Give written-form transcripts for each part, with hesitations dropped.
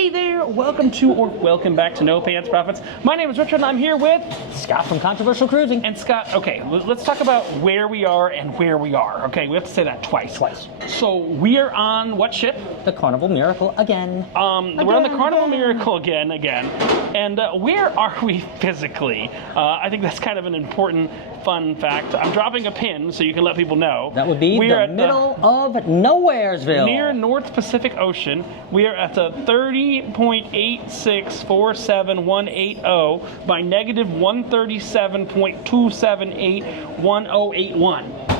Hey there, welcome back to No Pants Profits. My name is Richard and I'm here with Scott from Controversial Cruising. And Scott, okay, let's talk about where we are and where we are. Okay, we have to say that twice. So we are on what ship? The Carnival Miracle again. We're on the Carnival Miracle again. And where are we physically? I think that's kind of an important fun fact. I'm dropping a pin so you can let people know. That would be the middle of Nowheresville. Near North Pacific Ocean. We are at the 30.8647180 by negative 137.2781081.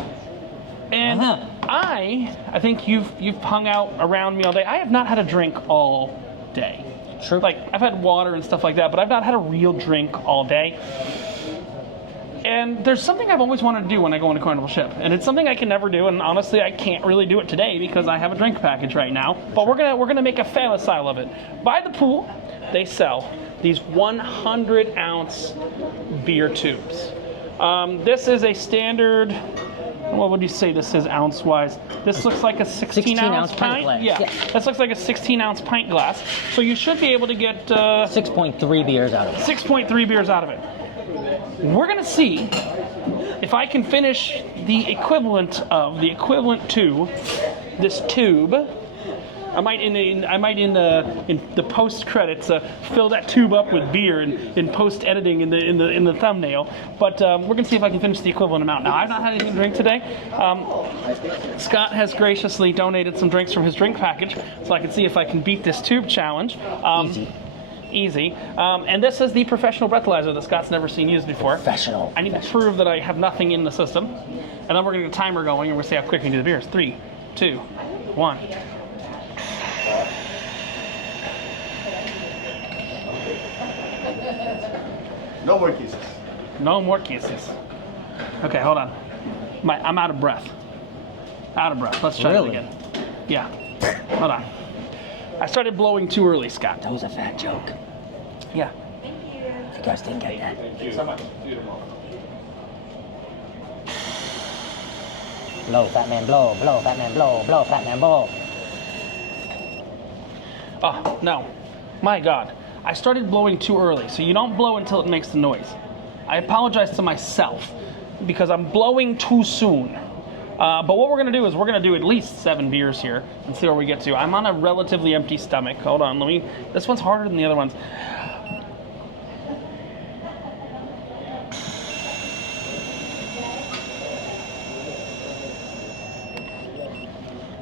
And I think you've hung out around me all day. I have not had a drink all day. True. Like, I've had water and stuff like that, but I've not had a real drink all day. And there's something I've always wanted to do when I go on a Carnival ship, and it's something I can never do. And honestly, I can't really do it today because I have a drink package right now. But we're gonna make a famicide of it. By the pool, they sell these 100-ounce beer tubes. This is a standard. What would you say this is ounce-wise? This looks like a 16-ounce pint glass. Yeah, this looks like a 16-ounce pint glass. So you should be able to get 6.3 beers out of it. 6.3 beers out of it. We're gonna see if I can finish the equivalent to this tube. I might in the post credits fill that tube up with beer in post editing in the thumbnail. But we're gonna see if I can finish the equivalent amount. Now, I've not had anything to drink today. Scott has graciously donated some drinks from his drink package, so I can see if I can beat this tube challenge. Easy. And this is the professional breathalyzer that Scott's never seen used before. Professional. I need to prove that I have nothing in the system. And then we're going to get a timer going and we'll see how quick we can do the beers. 3, 2, 1. No more kisses. No more kisses. Okay, hold on. I'm out of breath. Let's try it again. Yeah. Hold on. I started blowing too early, Scott. That was a fat joke. Yeah. Thank you. You guys didn't get that. Thank you so much. Blow, fat man, blow, fat man, blow, fat man, blow. Oh, no. My God. I started blowing too early, so you don't blow until it makes the noise. I apologize to myself because I'm blowing too soon. But what we're going to do is we're going to do at least 7 beers here and see where we get to. I'm on a relatively empty stomach. Hold on. This one's harder than the other ones.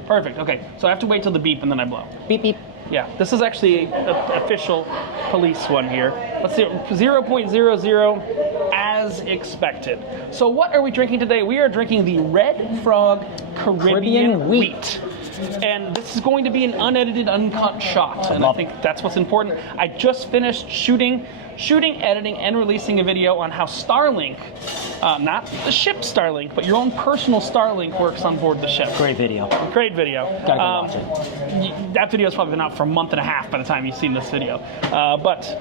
Perfect. Okay. So I have to wait till the beep and then I blow. Beep, beep. Yeah. This is actually an official police one here. Let's see. 0.00 as expected. So what are we drinking today? We are drinking the Red Frog Caribbean Wheat. And this is going to be an unedited, uncut shot. And I think that's what's important. I just finished shooting, editing, and releasing a video on how Starlink, not the ship Starlink, but your own personal Starlink works on board the ship. Great video. Great video. Gotta go watch it. That video's probably been out for a month and a half by the time you've seen this video. But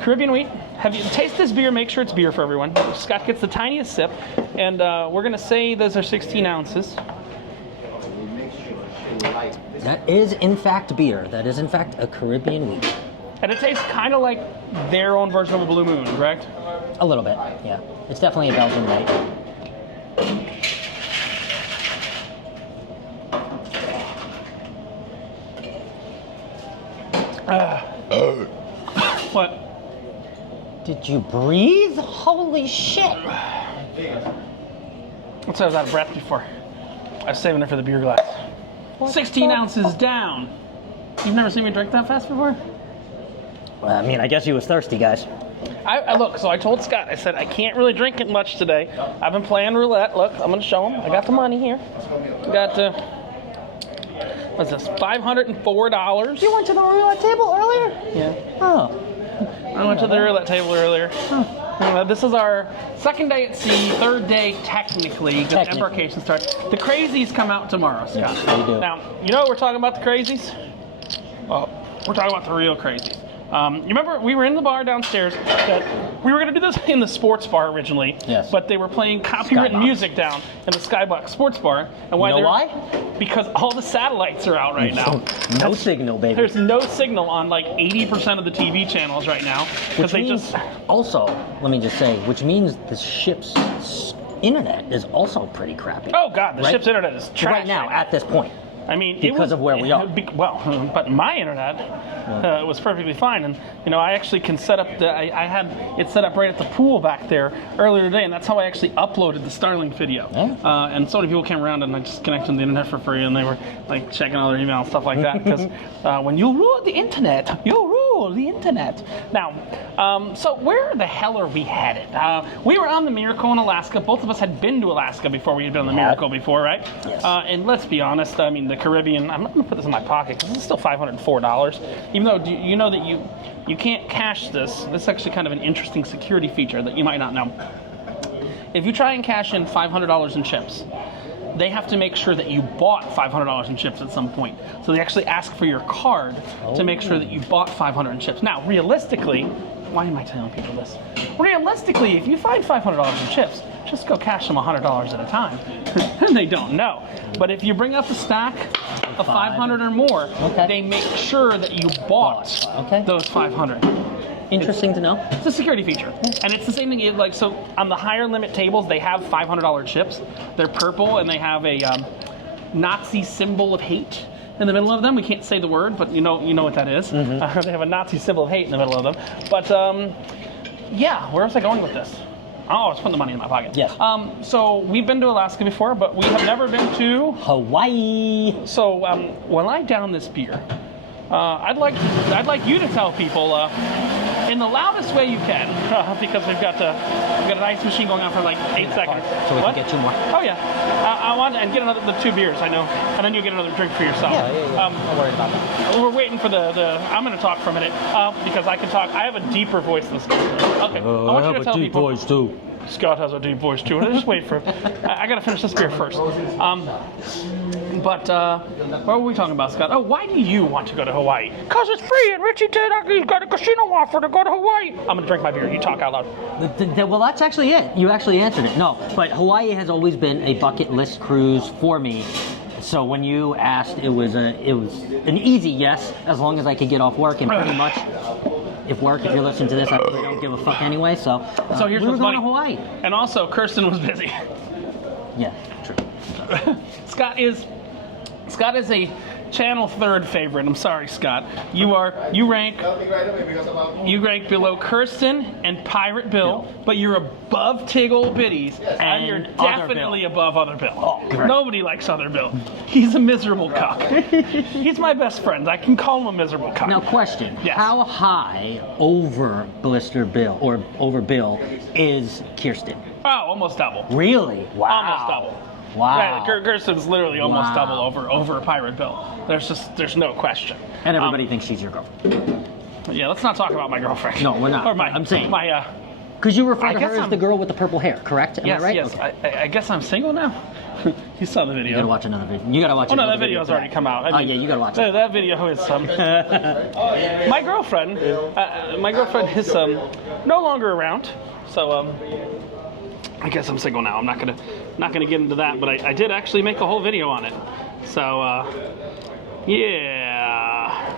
Caribbean Wheat, have you taste this beer? Make sure it's beer for everyone. Scott gets the tiniest sip, and we're gonna say those are 16 ounces. That is in fact beer. That is in fact a Caribbean Wheat. And it tastes kind of like their own version of a Blue Moon, correct? A little bit, yeah. It's definitely a Belgian light. What? Did you breathe? Holy shit! Let's say I was out of breath before. I was saving it for the beer glass. 16 ounces down. You've never seen me drink that fast before? Well, I mean, I guess he was thirsty, guys. So I told Scott, I said, I can't really drink it much today. I've been playing roulette. Look, I'm going to show him. I got the money here. Got, what's this, $504. You went to the roulette table earlier? Yeah. Oh. I went to the roulette table earlier. This is our second day at sea, third day technically, because embarkation starts. The crazies come out tomorrow, Scott. Yes, they do. Now, you know what we're talking about, the crazies? Well, we're talking about the real crazies. You remember we were in the bar downstairs that we were going to do this in the sports bar originally. Yes. But they were playing copywritten Skybox. music down in the Skybox Sports Bar. And You know why? Because all the satellites are out right now. No signal, baby. There's no signal on like 80% of the TV channels right now because they just. Also, let me just say, which means the ship's internet is also pretty crappy. Oh God, the Right? ship's internet is trash Right now, at this point. I mean, Because of where we are. Well, but my internet was perfectly fine, and you know, I actually can set up I had it set up right at the pool back there earlier today, and that's how I actually uploaded the Starlink video. Yeah. And so many people came around, and I just connected to the internet for free, and they were like checking all their email and stuff like that. Because when you rule the internet, you rule the internet. Now, so where the hell are we headed? We were on the Miracle in Alaska. Both of us had been to Alaska before. We had been on the Miracle before, right? Yes. And let's be honest. I mean, the Caribbean. I'm not going to put this in my pocket because it's still $504. Even though you know that you can't cash this. This is actually kind of an interesting security feature that you might not know. If you try and cash in $500 in chips, they have to make sure that you bought $500 in chips at some point. So they actually ask for your card to make sure that you bought 500 in chips. Now, realistically, why am I telling people this? Realistically, if you find $500 in chips, just go cash them $100 at a time. And they don't know. But if you bring up a stack of 500 or more, they make sure that you bought those 500. Interesting to know. It's a security feature. And it's the same thing, like, so on the higher limit tables, they have $500 chips. They're purple, and they have a Nazi symbol of hate in the middle of them. We can't say the word, but you know what that is. They have a Nazi symbol of hate in the middle of them. But, yeah, where was I going with this? Oh, I was putting the money in my pocket. Yes. So we've been to Alaska before, but we have never been to Hawaii. So while I down this beer, I'd like you to tell people in the loudest way you can, because we've got an ice machine going on for like 8 seconds. So we What? can get 2 more. Oh yeah, I want and get the 2 beers. I know, and then you get another drink for yourself. Yeah. Don't worry about that. We're waiting for the. I'm going to talk for a minute because I can talk. I have a deeper voice than Scott. Okay, I want you to tell people. voice too. Scott has a deep voice too. Just wait for him. I got to finish this beer first. But what were we talking about, Scott? Oh, why do you want to go to Hawaii? Because it's free and Richie Teddy's got a casino offer to go to Hawaii. I'm going to drink my beer. You talk out loud. Well, that's actually it. You actually answered it. No, but Hawaii has always been a bucket list cruise for me. So when you asked, it was an easy yes, as long as I could get off work, and pretty much, if you're listening to this, I really don't give a fuck anyway. So here's we were what's going funny. to Hawaii. And also, Kirsten was busy. Yeah, true. Scott is a channel third favorite. I'm sorry, Scott. You rank below Kirsten and Pirate Bill, but you're above Tig Old Biddies, and you're definitely above Other Bill. Oh, nobody likes Other Bill. He's a miserable cuck. He's my best friend. I can call him a miserable cuck. Now, question: Yes. How high over Blister Bill or over Bill is Kirsten? Oh, almost double. Really? Wow. Almost double. Wow. Yeah, Kirsten's literally almost double over Pirate Bill. There's no question. And everybody thinks she's your girlfriend. Yeah, let's not talk about my girlfriend. No, we're not. Or I'm saying. Because you refer to guess her as I'm- the girl with the purple hair, correct? Am Yes, I right? yes. Okay. I guess I'm single now. You saw the video. You gotta watch another video. You gotta watch. Oh no, another that video's for already come out. Yeah, you gotta watch it. That video is my girlfriend. My girlfriend is no longer around, so I guess I'm single now. I'm not gonna get into that, but I did actually make a whole video on it. So yeah.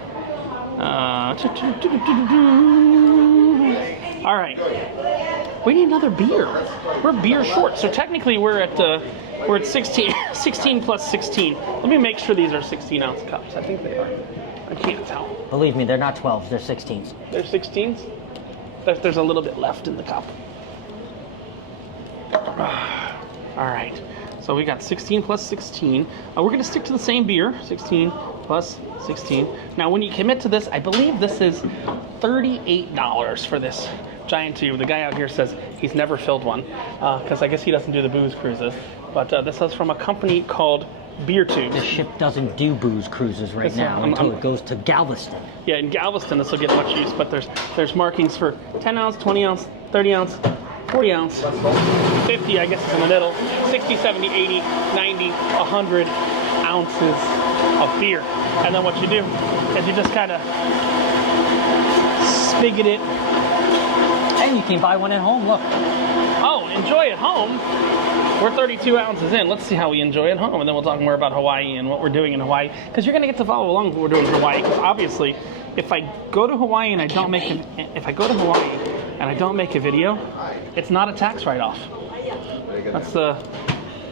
All right. We need another beer. We're beer short, so technically we're at 16 plus 16. Let me make sure these are 16-ounce cups. I think they are. I can't tell. Believe me, they're not 12s. They're 16s. They're 16s. There's a little bit left in the cup. All right. So we got 16 plus 16. We're going to stick to the same beer, 16 plus 16. Now, when you commit to this, I believe this is $38 for this giant tube. The guy out here says he's never filled one because I guess he doesn't do the booze cruises. But this is from a company called Beer Tube. The ship doesn't do booze cruises right now until it goes to Galveston. Yeah, in Galveston this will get much use, but there's markings for 10 ounce, 20 ounce, 30 ounce, 40 ounce, 50 I guess is in the middle, 60, 70, 80, 90, 100 ounces of beer. And then what you do is you just kind of spigot it. And you can buy one at home. Look. Oh, enjoy at home. We're 32 ounces in. Let's see how we enjoy at home, and then we'll talk more about Hawaii and what we're doing in Hawaii. Because you're gonna get to follow along with what we're doing in Hawaii. Because obviously, if I go to Hawaii and I don't make a video, it's not a tax write-off. That's the.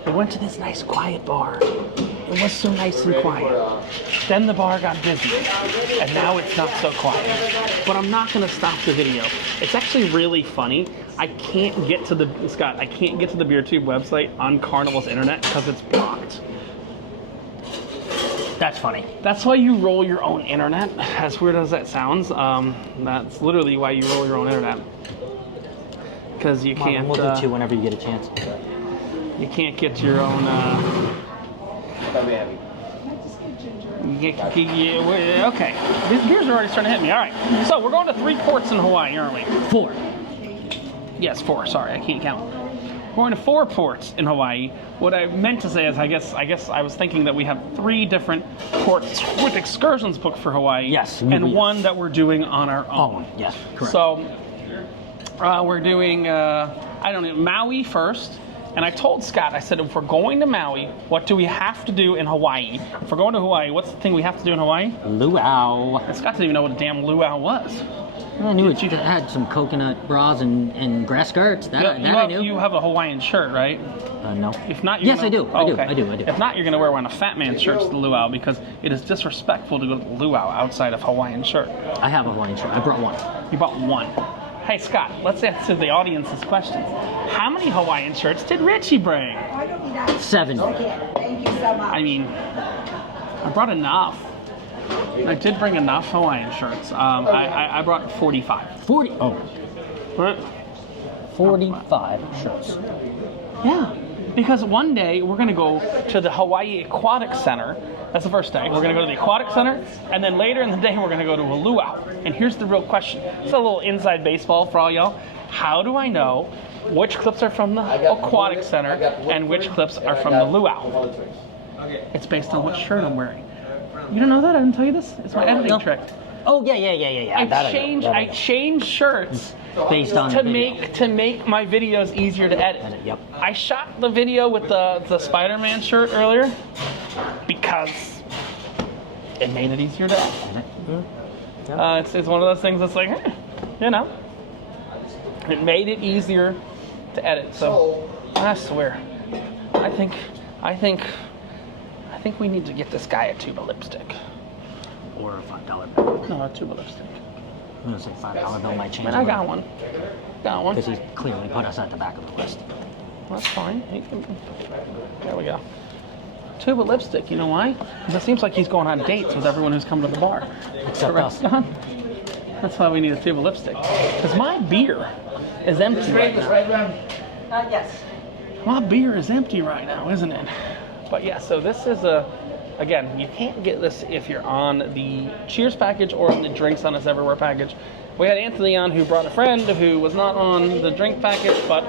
We went to this nice quiet bar. It was so nice and quiet. Then the bar got busy, and now it's not so quiet. But I'm not gonna stop the video. It's actually really funny. I can't get to the beer tube website on Carnival's internet because it's blocked. That's funny. That's why you roll your own internet. As weird as that sounds, that's literally why you roll your own internet. Because you can't. We'll do 2 whenever you get a chance. You can't get your own. Okay, these beers are already starting to hit me. All right, so we're going to 3 ports in Hawaii, aren't we? 4. Yes, 4. Sorry, I can't count. We're going to 4 ports in Hawaii. What I meant to say is, I guess I was thinking that we have 3 different ports with excursions booked for Hawaii. Yes, and one that we're doing on our own. Yes, correct. So we're doing Maui first. And I told Scott, I said, if we're going to Maui, what do we have to do in Hawaii? If we're going to Hawaii, what's the thing we have to do in Hawaii? Luau. And Scott didn't even know what a damn luau was. I knew it had some coconut bras and grass skirts. I knew. You have a Hawaiian shirt, right? No. If not, yes, I do. I do. If not, you're going to wear one of Fat Man shirts to the luau because it is disrespectful to go to the luau outside of Hawaiian shirt. I have a Hawaiian shirt. I brought one. You bought one. Hey, Scott, let's answer the audience's questions. How many Hawaiian shirts did Richie bring? 7. Thank you so much. I mean, I brought enough. I did bring enough Hawaiian shirts. I brought 45. 40. Oh. What? 45 shirts. Yeah. Because one day we're going to go to the Hawaii Aquatic Center. That's the first day. We're going to go to the Aquatic Center, and then later in the day we're going to go to a luau. And here's the real question. It's a little inside baseball for all y'all. How do I know which clips are from the Aquatic Center and which clips are from the luau? It's based on what shirt I'm wearing. You don't know that? I didn't tell you this? It's my editing trick. Oh, yeah. I change shirts based on to make my videos easier to edit. Yep. I shot the video with the Spider-Man shirt earlier because it made it easier to edit. It's one of those things that's like, it made it easier to edit. So I swear, I think we need to get this guy a tube of lipstick. Or a $5 bill. No, a tube of lipstick. I'm going to say $5 bill might change. Man, I got one. Because he clearly put us at the back of the list. That's fine. There we go. Tube of lipstick. You know why? Because it seems like he's going on dates with everyone who's come to the bar. Except us. That's why we need a tube of lipstick. Because my beer is empty right now. Yes. My beer is empty right now, isn't it? But yeah, so this is again, you can't get this if you're on the Cheers package or on the Drinks on Us Everywhere package. We had Anthony on who brought a friend who was not on the drink package, but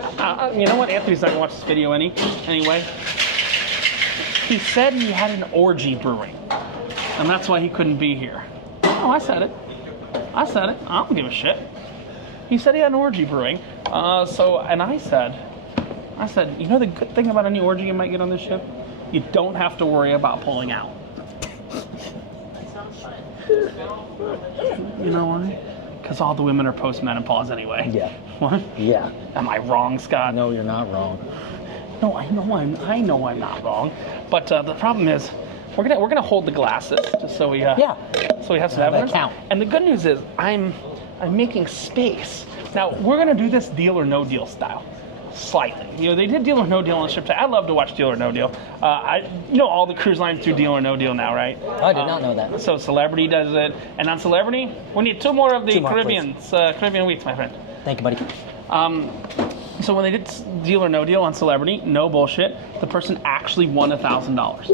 you know what? Anthony's not going to watch this video anyway. He said he had an orgy brewing, and that's why he couldn't be here. Oh, I said it. I don't give a shit. He said he had an orgy brewing. And I said, you know the good thing about any orgy you might get on this ship? You don't have to worry about pulling out. You know why? Because all the women are post-menopause anyway. Yeah. What? Yeah. Am I wrong, Scott? No, you're not wrong. No, I know I'm not wrong. But the problem is, we're gonna hold the glasses just so we so we have some evidence. Count. And the good news is, I'm making space. Now we're gonna do this deal or no deal style. Slightly. You know, they did Deal or No Deal on the ship. I love to watch Deal or No Deal. All the cruise lines do Deal or No Deal now, right? I did not know that. So Celebrity does it. And on Celebrity, we need 2 more of the Caribbean weeks, my friend. Thank you, buddy. So when they did Deal or No Deal on Celebrity, no bullshit, the person actually won $1,000.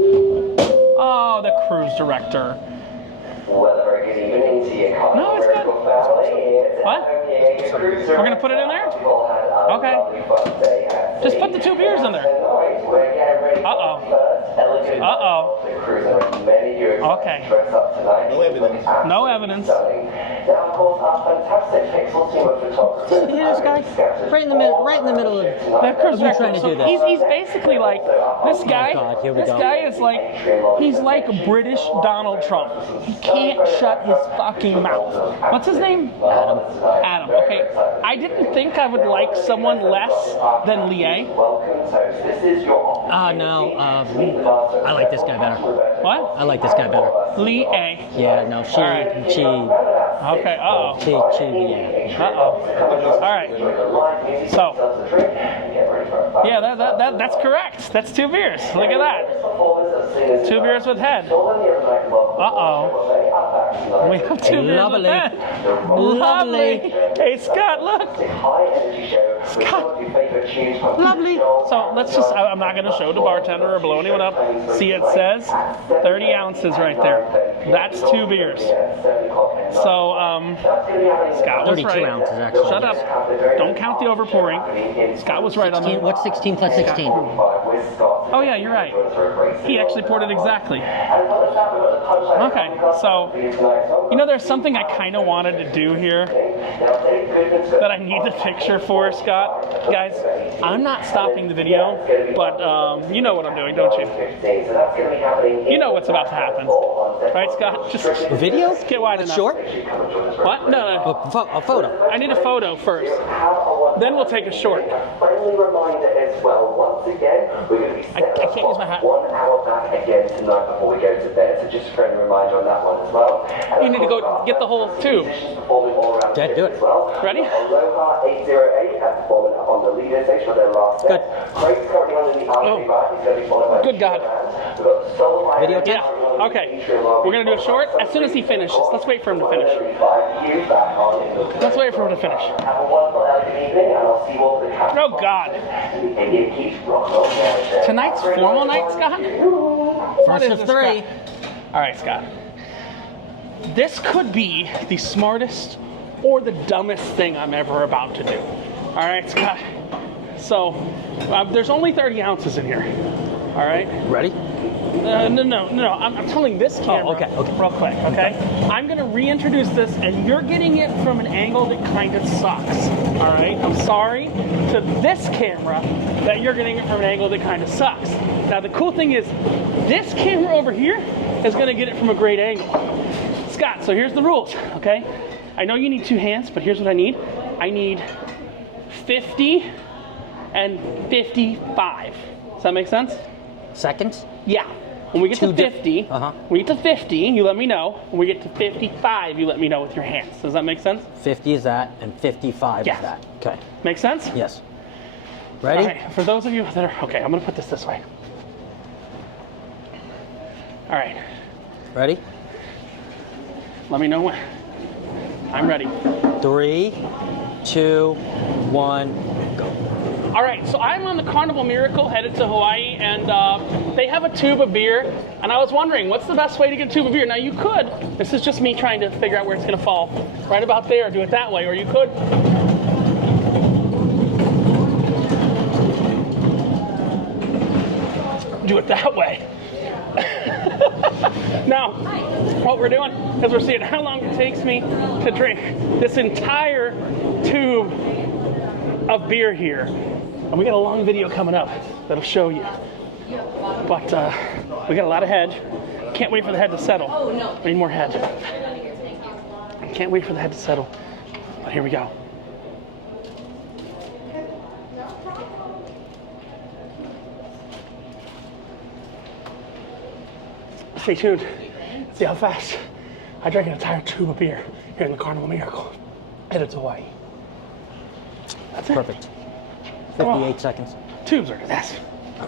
Oh, the cruise director. No, it's good. What? We're gonna put it in there? Okay. Just put the 2 beers in there. Uh-oh. Okay. No evidence. No evidence. Now, of course, our fantastic pixel team of photographers. See this guy? Right in the middle. Right in the middle of. That curves You back. trying to So do this? he's basically like this guy. God, here we This go. guy is like he's like British Donald Trump. He can't shut his fucking mouth. What's his name? Adam. Adam. Okay. I didn't think I would like someone less than Lie. Welcome toast. This is your No. I like this guy better. What? I like this guy better. Lie. Yeah. No. She. Alright. She. Okay. Uh-oh. She. Yeah. Uh-oh. All right. So, yeah, that's correct. That's 2 beers. Look at that. 2 beers with head. Uh-oh. We have 2 beers Lovely. with head. Lovely. Hey, Scott, look. Scott. Lovely. So let's just, I'm not going to show the bartender or blow anyone up. See, it says 30 ounces right there. That's 2 beers. So, Scott was 32 right. ounces, actually. Shut up. Don't count the overpouring. Scott was right on the... What's 16 plus 16? Oh yeah, you're right. He actually poured it exactly. Okay, so, you know, there's something I kind of wanted to do here that I need the picture for, Scott. Guys, I'm not stopping the video, but you know what I'm doing, don't you? You know what's about to happen. Right, Scott? Just A video? get wide enough. Short? What? No. A photo. I need a photo first. Then we'll take a short. Friendly reminder as well. Once again, we're going to be I can't use my hat. 1 hour back again tonight before we go to bed. So just a friendly reminder on that one as well. You need to go get the whole tube. Performing all around Yeah, do it. as well. Ready? Aloha 808 performing on the leader stage for their last set. Good. Craig's currently on the archery bar. He's going to be followed by Good God. We've got the solo Video Yeah. Okay. We're gonna do a short as soon as he finishes. Let's wait for him to finish. Let's wait for him to finish. Have a wonderful elegant evening, and I'll see you all for the camera. Oh God. Tonight's formal night, Scott? What First is of this 3. crap? All right, Scott. This could be the smartest or the dumbest thing I'm ever about to do. All right, Scott. So there's only 30 ounces in here. All right. Ready? No. I'm telling this camera okay. real quick, okay? I'm going to reintroduce this, and you're getting it from an angle that kind of sucks, all right? I'm sorry to this camera that you're getting it from an angle that kind of sucks. Now, the cool thing is, this camera over here is going to get it from a great angle. Scott, so here's the rules, okay? I know you need 2 hands, but here's what I need. I need 50 and 55. Does that make sense? Seconds? Yeah. When we get to 50, Uh-huh. we get to 50, you let me know. When we get to 55, you let me know with your hands. Does that make sense? 50 is that, and 55 Yeah. is that. Okay. Make sense? Yes. Ready? All right. For those of you that are okay, I'm gonna put this way. All right. Ready? Let me know when. I'm ready. 3, 2, 1, go. All right, so I'm on the Carnival Miracle headed to Hawaii, and they have a tube of beer, and I was wondering, what's the best way to get a tube of beer? Now, you could, this is just me trying to figure out where it's going to fall, right about there, do it that way, or you could. Do it that way. Now, what we're doing is we're seeing how long it takes me to drink this entire tube of beer here. And we got a long video coming up that'll show you. But we got a lot of head. Can't wait for the head to settle. We need more head. Can't wait for the head to settle. But here we go. Stay tuned. See how fast I drank an entire tube of beer here in the Carnival Miracle. Headed to Hawaii. That's it. Perfect. 58 seconds. Tubes are this.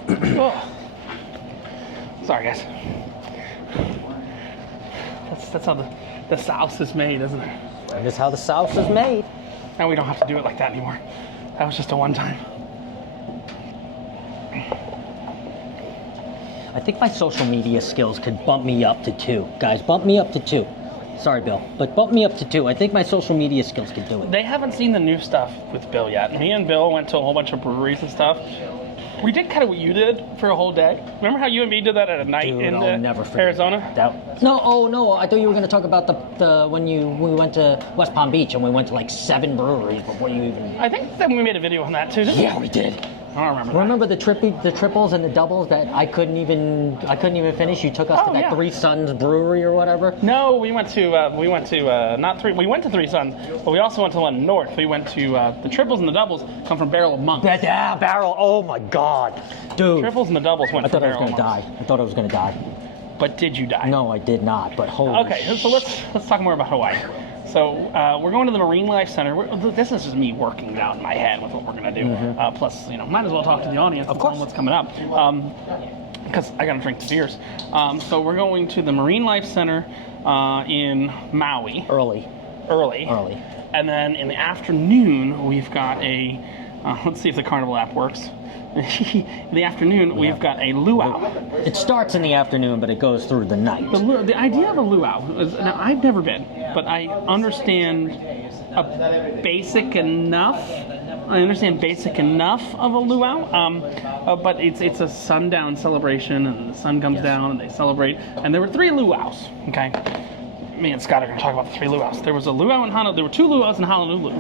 Oh. Sorry, guys. That's how the sauce is made, isn't it? That is how the sauce is made. Now we don't have to do it like that anymore. That was just a one time. I think my social media skills could bump me up to 2. Guys, bump me up to 2. Sorry, Bill, but bump me up to 2. I think my social media skills could do it. They haven't seen the new stuff with Bill yet. Me and Bill went to a whole bunch of breweries and stuff. We did kind of what you did for a whole day. Remember how you and me did that at a night Dude, in I'll never forget Arizona? that. No, oh no, I thought you were going to talk about the when we went to West Palm Beach and we went to like 7 breweries before you even. I think that we made a video on that too. Didn't Yeah, we did. I don't remember. Remember the triples and the doubles that I couldn't even finish. You took us to that yeah. Three Sons Brewery or whatever. No, we went to not three. We went to Three Sons, but we also went to one north. We went to the triples and the doubles come from Barrel of Monk. Yeah, Barrel. Oh my God, dude. Triples and the doubles went I from thought I was Barrel gonna of Monk. die. I thought I was gonna die. But did you die? No, I did not. But holy. Okay, so let's talk more about Hawaii. So we're going to the Marine Life Center. This is just me working it out in my head with what we're gonna do. Plus, might as well talk to the audience. Of course. What's coming up? Because I gotta drink the beers. So we're going to the Marine Life Center in Maui. Early. And then in the afternoon, we've got a. Let's see if the Carnival app works. In the afternoon, we've got a luau. It starts in the afternoon, but it goes through the night. The idea of a luau is, now I've never been, but I understand basic enough. I understand basic enough of a luau, but it's a sundown celebration, and the sun comes down, and they celebrate. And there were 3 luaus. Okay. Me and Scott are going to talk about the 3 luaus. There was a luau in Honolulu. There were 2 luaus in Honolulu,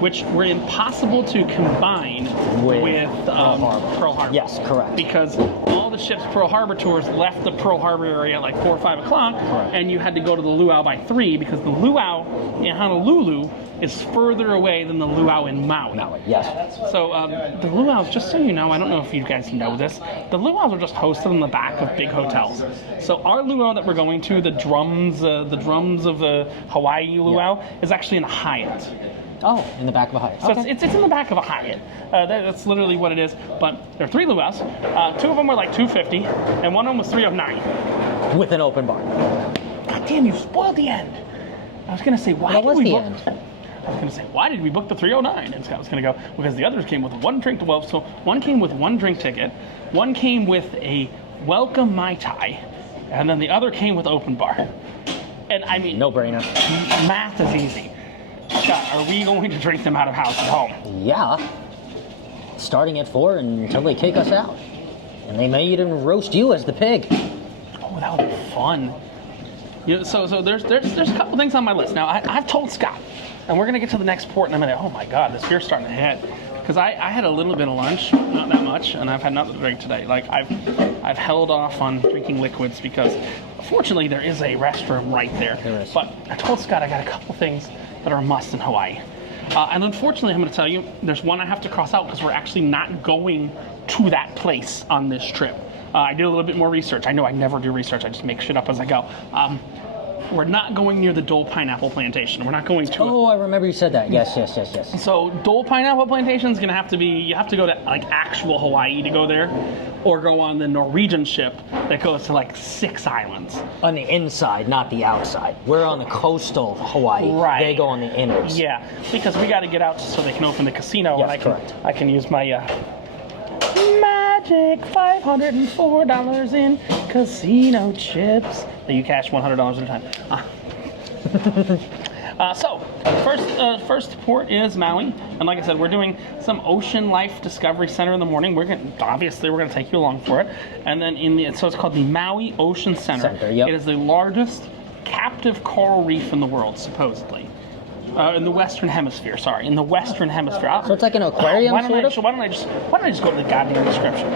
which were impossible to combine with Pearl Harbor. Yes, correct. Because all the ships' Pearl Harbor tours left the Pearl Harbor area at like 4 or 5 o'clock, and you had to go to the luau by 3 because the luau in Honolulu is further away than the luau in Maui. Yes. So the luau's, just so you know, I don't know if you guys know this, the luau's are just hosted in the back of big hotels. So our luau that we're going to, the drums of the Hawaii luau, is actually in a Hyatt. Oh, in the back of a Hyatt. So Okay. it's in the back of a Hyatt. That's literally what it is. But there are 3 luau's. 2 of them were like $250, and one of them was $309. With an open bar. God damn, you spoiled the end. I was gonna say, why What was did we the book? end? I was gonna say, why did we book the $309? And Scott was gonna go, because the others came with 1 drink. Well, so one came with 1 drink ticket, one came with a welcome Mai Tai, and then the other came with open bar. And I mean, No brainer. math is easy. Scott, are we going to drink them out of house at home? Yeah. Starting at 4 until they kick us out. And they may even roast you as the pig. Oh, that would be fun. So there's a couple things on my list. Now, I've told Scott, and we're going to get to the next port in a minute. Oh my God, this beer's starting to hit. Because I had a little bit of lunch, not that much, and I've had nothing to drink today. Like, I've held off on drinking liquids because, fortunately, there is a restroom right there. There is. But I told Scott I got a couple things that are a must in Hawaii. And unfortunately, I'm going to tell you, there's one I have to cross out because we're actually not going to that place on this trip. I did a little bit more research. I know I never do research. I just make shit up as I go. We're not going near the Dole Pineapple Plantation. We're not going to it. Oh, I remember you said that. Yes. So Dole Pineapple Plantation is going to have to be, you have to go to like actual Hawaii to go there, or go on the Norwegian ship that goes to like 6 islands. On the inside, not the outside. We're on the coastal Hawaii. Right. They go on the innards. Yeah, because we got to get out so they can open the casino. Yes, and correct. I can use my magic $504 in casino chips that you cash $100 at a time. So, first port is Maui, and like I said, we're doing some Ocean Life Discovery Center in the morning. We're gonna take you along for it, and then so it's called the Maui Ocean Center. Yep. It is the largest captive coral reef in the world, supposedly. In the Western Hemisphere, in the Western Hemisphere. So it's like an aquarium, why don't I just go to the goddamn description?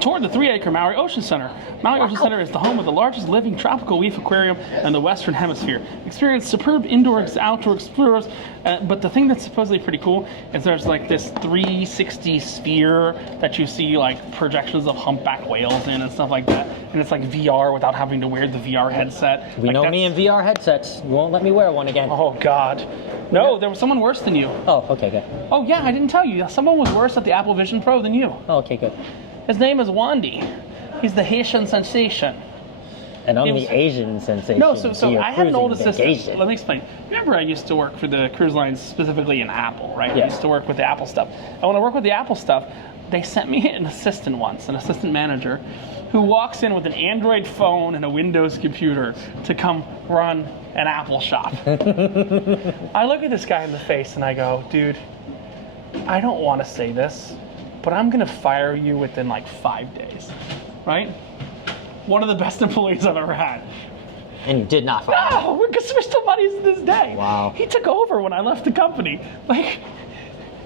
Toward the 3-acre Maui Ocean Center. Maui Ocean Center is the home of the largest living tropical reef aquarium in the Western Hemisphere. Experience superb indoor and outdoor explorers, but the thing that's supposedly pretty cool is there's like this 360 sphere that you see like projections of humpback whales in and stuff like that. And it's like VR without having to wear the VR headset. We know me and VR headsets. You won't let me wear one again. Oh, God. No, there was someone worse than you. Oh, okay, good. Oh, yeah, I didn't tell you. Someone was worse at the Apple Vision Pro than you. Oh, okay, good. His name is Wandy. He's the Haitian sensation. And I'm It the was- Asian sensation. No, so you're I had an old cruising assistant. vacation. Let me explain. Remember, I used to work for the cruise lines, specifically in Apple, right? I Yeah. used to work with the Apple stuff. And when I worked with the Apple stuff, they sent me an assistant once, an assistant manager, who walks in with an Android phone and a Windows computer to come run an Apple shop. I look at this guy in the face and I go, dude, I don't want to say this, but I'm gonna fire you within like 5 days, right? One of the best employees I've ever had. And you did not fire. No, we're still buddies to this day. Wow. He took over when I left the company. Like,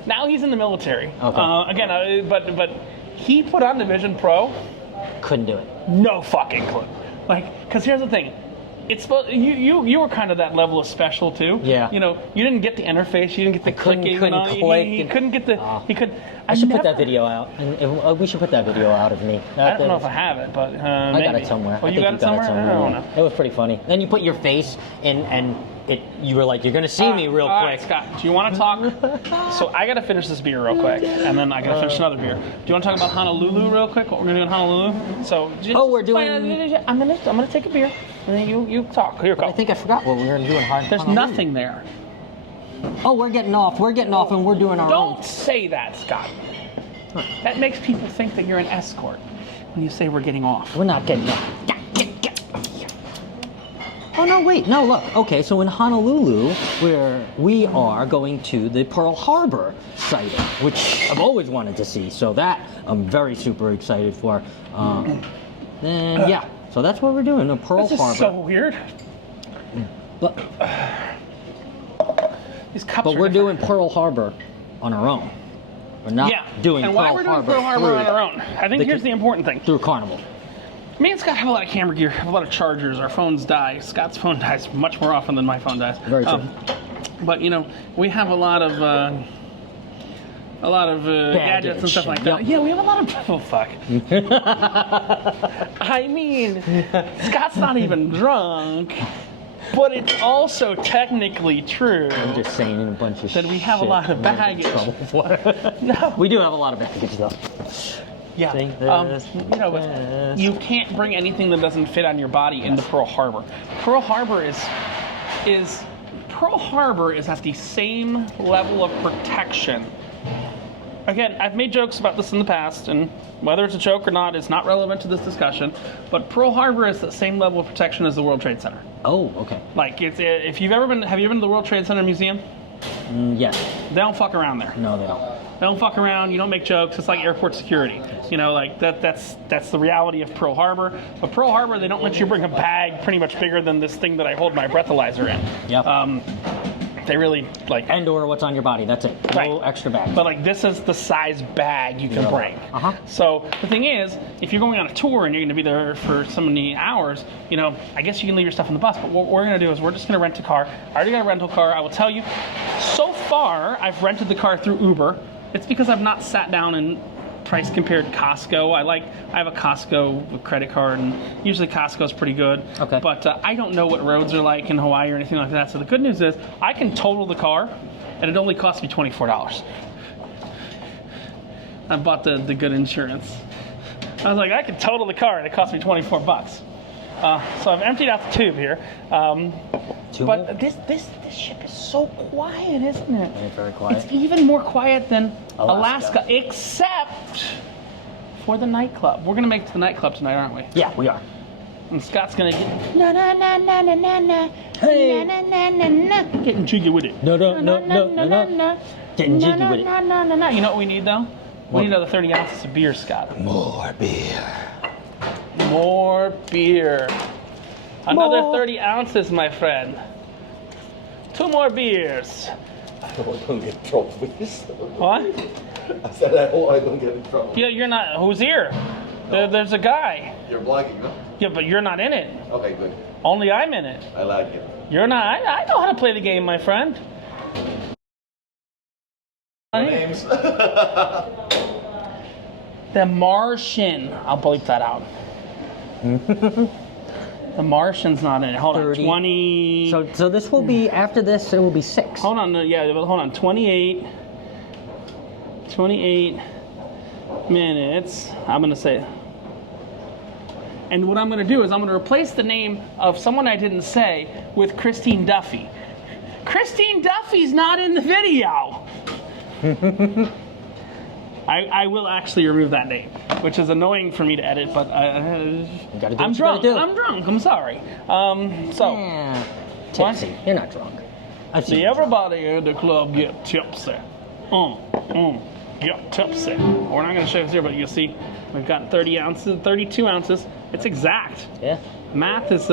now he's in the military. Okay. But he put on Division Pro. Couldn't do it. No fucking clue. Like, because here's the thing. It's supposed, you were kind of that level of special too. Yeah. You know, you didn't get the interface, you didn't get the clicking. couldn't click He and- couldn't get the. He could. I should put that video out. And we should put that video out of me. I don't know if I have it, but I maybe. got it somewhere. Oh, I you think got it somewhere? I don't know. It was pretty funny. Then you put your face in, and you were like, "You're gonna see me real all quick." right, Scott, do you want to talk? So I gotta finish this beer real quick, and then I gotta finish another beer. Do you want to talk about Honolulu real quick? What we're gonna do in Honolulu? So we're doing. I'm gonna take a beer, and then you talk. Here, go. I think I forgot what we were gonna do in Honolulu. There's nothing there. Oh, we're getting off. We're getting off, and we're doing our own. Don't say that, Scott. That makes people think that you're an escort when you say we're getting off. We're not getting off. Oh no! Wait, no. Look. Okay, so in Honolulu, where we are going to the Pearl Harbor sighting, which I've always wanted to see. So that I'm very super excited for. Then yeah, so that's what we're doing. The Pearl This is Harbor. so weird. But These cups but are we're different. doing Pearl Harbor on our own. We're not doing and Pearl why we're doing Harbor Pearl Harbor through, on our own? I think here's the important thing. through Carnival. Me and Scott have a lot of camera gear, have a lot of chargers. Our phones die. Scott's phone dies much more often than my phone dies. Very true. But you know, we have a lot of gadgets and stuff like that. Yep. Yeah, we have a lot of. Oh fuck. I mean, Scott's not even drunk, but it's also technically true. I'm just saying a bunch of That we have a shit lot of I'm in baggage. trouble for. No. We do have a lot of baggage though. Yeah. Think You know, but this. you can't bring anything that doesn't fit on your body into Pearl Harbor. Pearl Harbor is at the same level of protection. Again, I've made jokes about this in the past, and whether it's a joke or not is not relevant to this discussion. But Pearl Harbor is the same level of protection as the World Trade Center. Oh, okay. Like, if you've ever been, have you been to the World Trade Center Museum? Yes. They don't fuck around there. No, they don't. They don't fuck around. You don't make jokes. It's like airport security. You know, like that's the reality of Pearl Harbor. But Pearl Harbor, they don't let you bring a bag pretty much bigger than this thing that I hold my breathalyzer in. Yep. They really like. And or what's on your body. That's it. No Right. extra bags. But like this is the size bag you can bring. Uh-huh. So the thing is, if you're going on a tour and you're going to be there for so many hours, you know, I guess you can leave your stuff in the bus. But what we're going to do is we're just going to rent a car. I already got a rental car. I will tell you, so far I've rented the car through Uber. It's because I've not sat down and price compared Costco. I have a Costco credit card, and usually Costco's pretty good. Okay. But I don't know what roads are like in Hawaii or anything like that. So the good news is I can total the car, and it only costs me $24. I bought the good insurance. I was like, I can total the car, and it cost me $24. So I've emptied out the tube here. But this ship is so quiet, isn't it? It's very quiet. It's even more quiet than Alaska. Alaska, except for the nightclub. We're gonna make it to the nightclub tonight, aren't we? Yeah, we are. And Scott's gonna get na na na na na na na Hey. na na na na getting jiggy with it. No. Getting jiggy with it. You know what we need though? We need another 30 ounces of beer, Scott. More beer. More beer. Another More. 30 ounces, my friend. 2 more beers. I don't want to get in trouble with this. What? I said I hope I don't get in trouble. Yeah, you're not. Who's here? There's a guy. You're blogging, no? Yeah, but you're not in it. Okay, good. Only I'm in it. I like it. You're not. I know how to play the game, my friend. Names. The Martian. I'll bleep that out. The Martian's not in it. Hold on. 30. 20. So this will be, after this, it will be 6. Hold on. Yeah, but hold on. 28 minutes. I'm going to say. And what I'm going to do is I'm going to replace the name of someone I didn't say with Christine Duffy. Christine Duffy's not in the video. I will actually remove that name, which is annoying for me to edit, but You gotta do I'm what you drunk. gotta do. I'm drunk. I'm sorry. Yeah. Tipsy. You're not drunk. I've seen See, you drunk. everybody in the club get tipsy. Yep, top set. We're not going to show you here, but you'll see we've got 30 ounces, 32 ounces. It's exact. Yeah. Math is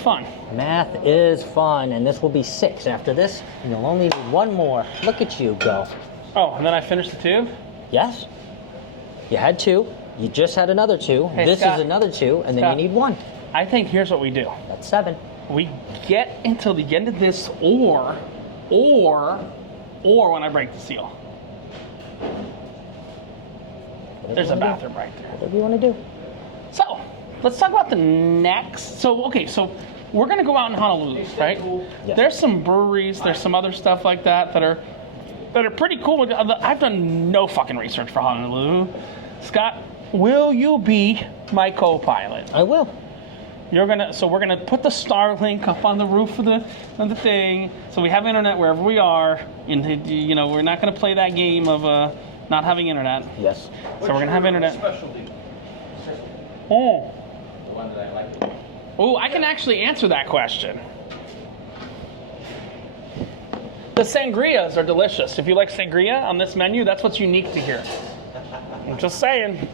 fun. Math is fun, and this will be 6 after this, and you'll only need one more. Look at you go. Oh, and then I finished the tube? Yes. You had 2. You just had another 2. Hey, this Scott. is another 2, and then Scott. you need 1. I think here's what we do. That's 7. We get until the end of this or when I break the seal. There's a bathroom right there. Whatever you want to do. So, let's talk about the next. So, okay, so we're going to go out in Honolulu, right? Yes. There's some breweries, there's some other stuff like that that are pretty cool. I've done no fucking research for Honolulu. Scott, will you be my co-pilot? I will. We're gonna put the Starlink up on the roof of the thing, so we have internet wherever we are. And we're not gonna play that game of not having internet. Yes. So we're gonna have internet. Specialty. Oh, The one that I like. oh, I can actually answer that question. The sangrias are delicious. If you like sangria on this menu, that's what's unique to here. I'm just saying.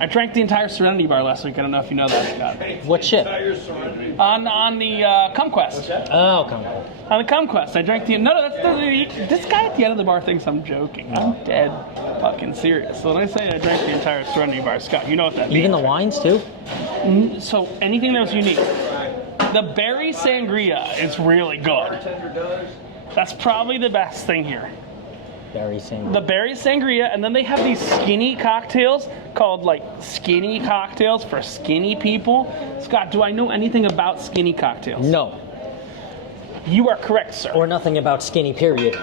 I drank the entire Serenity bar last week. I don't know if you know that, Scott. What ship? On the CumQuest. Oh, come on. On the CumQuest, I drank the. No, this guy at the end of the bar thinks I'm joking. I'm dead fucking serious. So when I say I drank the entire Serenity bar, Scott, you know what that means. Even the wines, too? So anything that was unique. The berry sangria is really good. That's probably the best thing here. Berry sangria. The berry sangria, and then they have these skinny cocktails called like skinny cocktails for skinny people. Scott, do I know anything about skinny cocktails? No. You are correct, sir. Or nothing about skinny, period.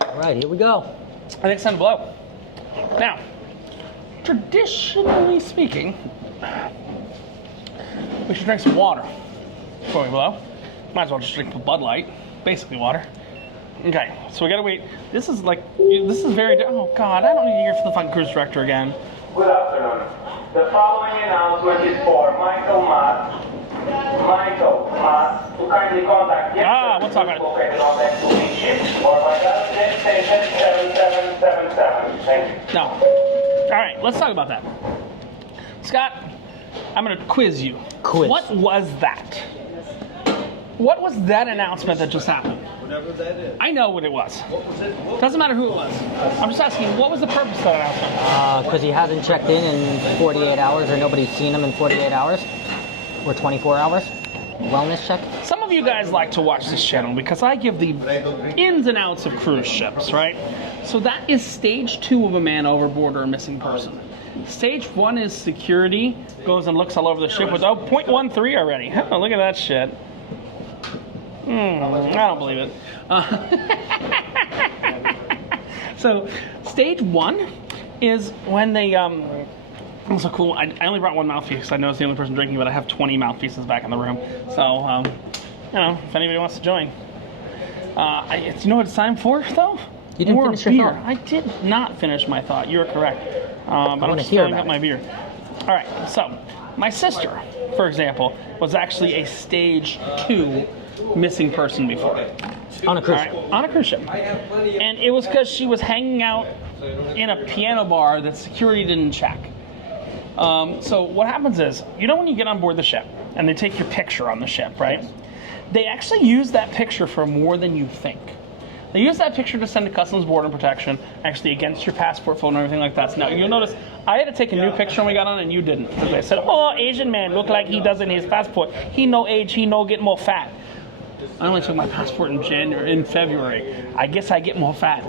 All right, here we go. I think it's time to blow. Now, traditionally speaking, we should drink some water before we blow. Might as well just drink the Bud Light. Basically water. Okay, so we gotta wait. This is very, oh God, I don't need to hear from the fucking cruise director again. Good afternoon. The following announcement is for Michael Matt. Michael Matt, to kindly contact we'll talk about it. located on next to each ship or by Galaxy Station 7777. Thank you. No. All right, let's talk about that. Scott, I'm gonna quiz you. Quiz. What was that? What was that announcement that just happened? Whatever that is. I know what it was. What was it? Doesn't matter who it was. I'm just asking, what was the purpose of that announcement? Because he hasn't checked in 48 hours, or nobody's seen him in 48 hours, or 24 hours. Wellness check. Some of you guys like to watch this channel because I give the ins and outs of cruise ships, right? So that is stage 2 of a man overboard or a missing person. Stage 1 is security, goes and looks all over the ship with, 0.13 already. Oh, look at that shit. I don't believe it. So, stage 1 is when they, also cool, I only brought one mouthpiece because I know it's the only person drinking, but I have 20 mouthpieces back in the room. So, if anybody wants to join. You know what it's time for, though? You didn't More finish your beer. thought. I did not finish my thought. You're correct. But I'm wanna just hear filling about up it. my beer. All right, so my sister, for example, was actually a stage 2 missing person before. On a cruise. All right, on a cruise ship. And it was because she was hanging out in a piano bar that security didn't check. So what happens is, when you get on board the ship and they take your picture on the ship, right? They actually use that picture for more than you think. They use that picture to send to Customs Border Protection, actually against your passport photo and everything like that. So now you'll notice I had to take a new picture when we got on and you didn't. Because they said, Asian man look like he does in his passport. He no age, he no get more fat. I only took my passport in February. I guess I get more fat.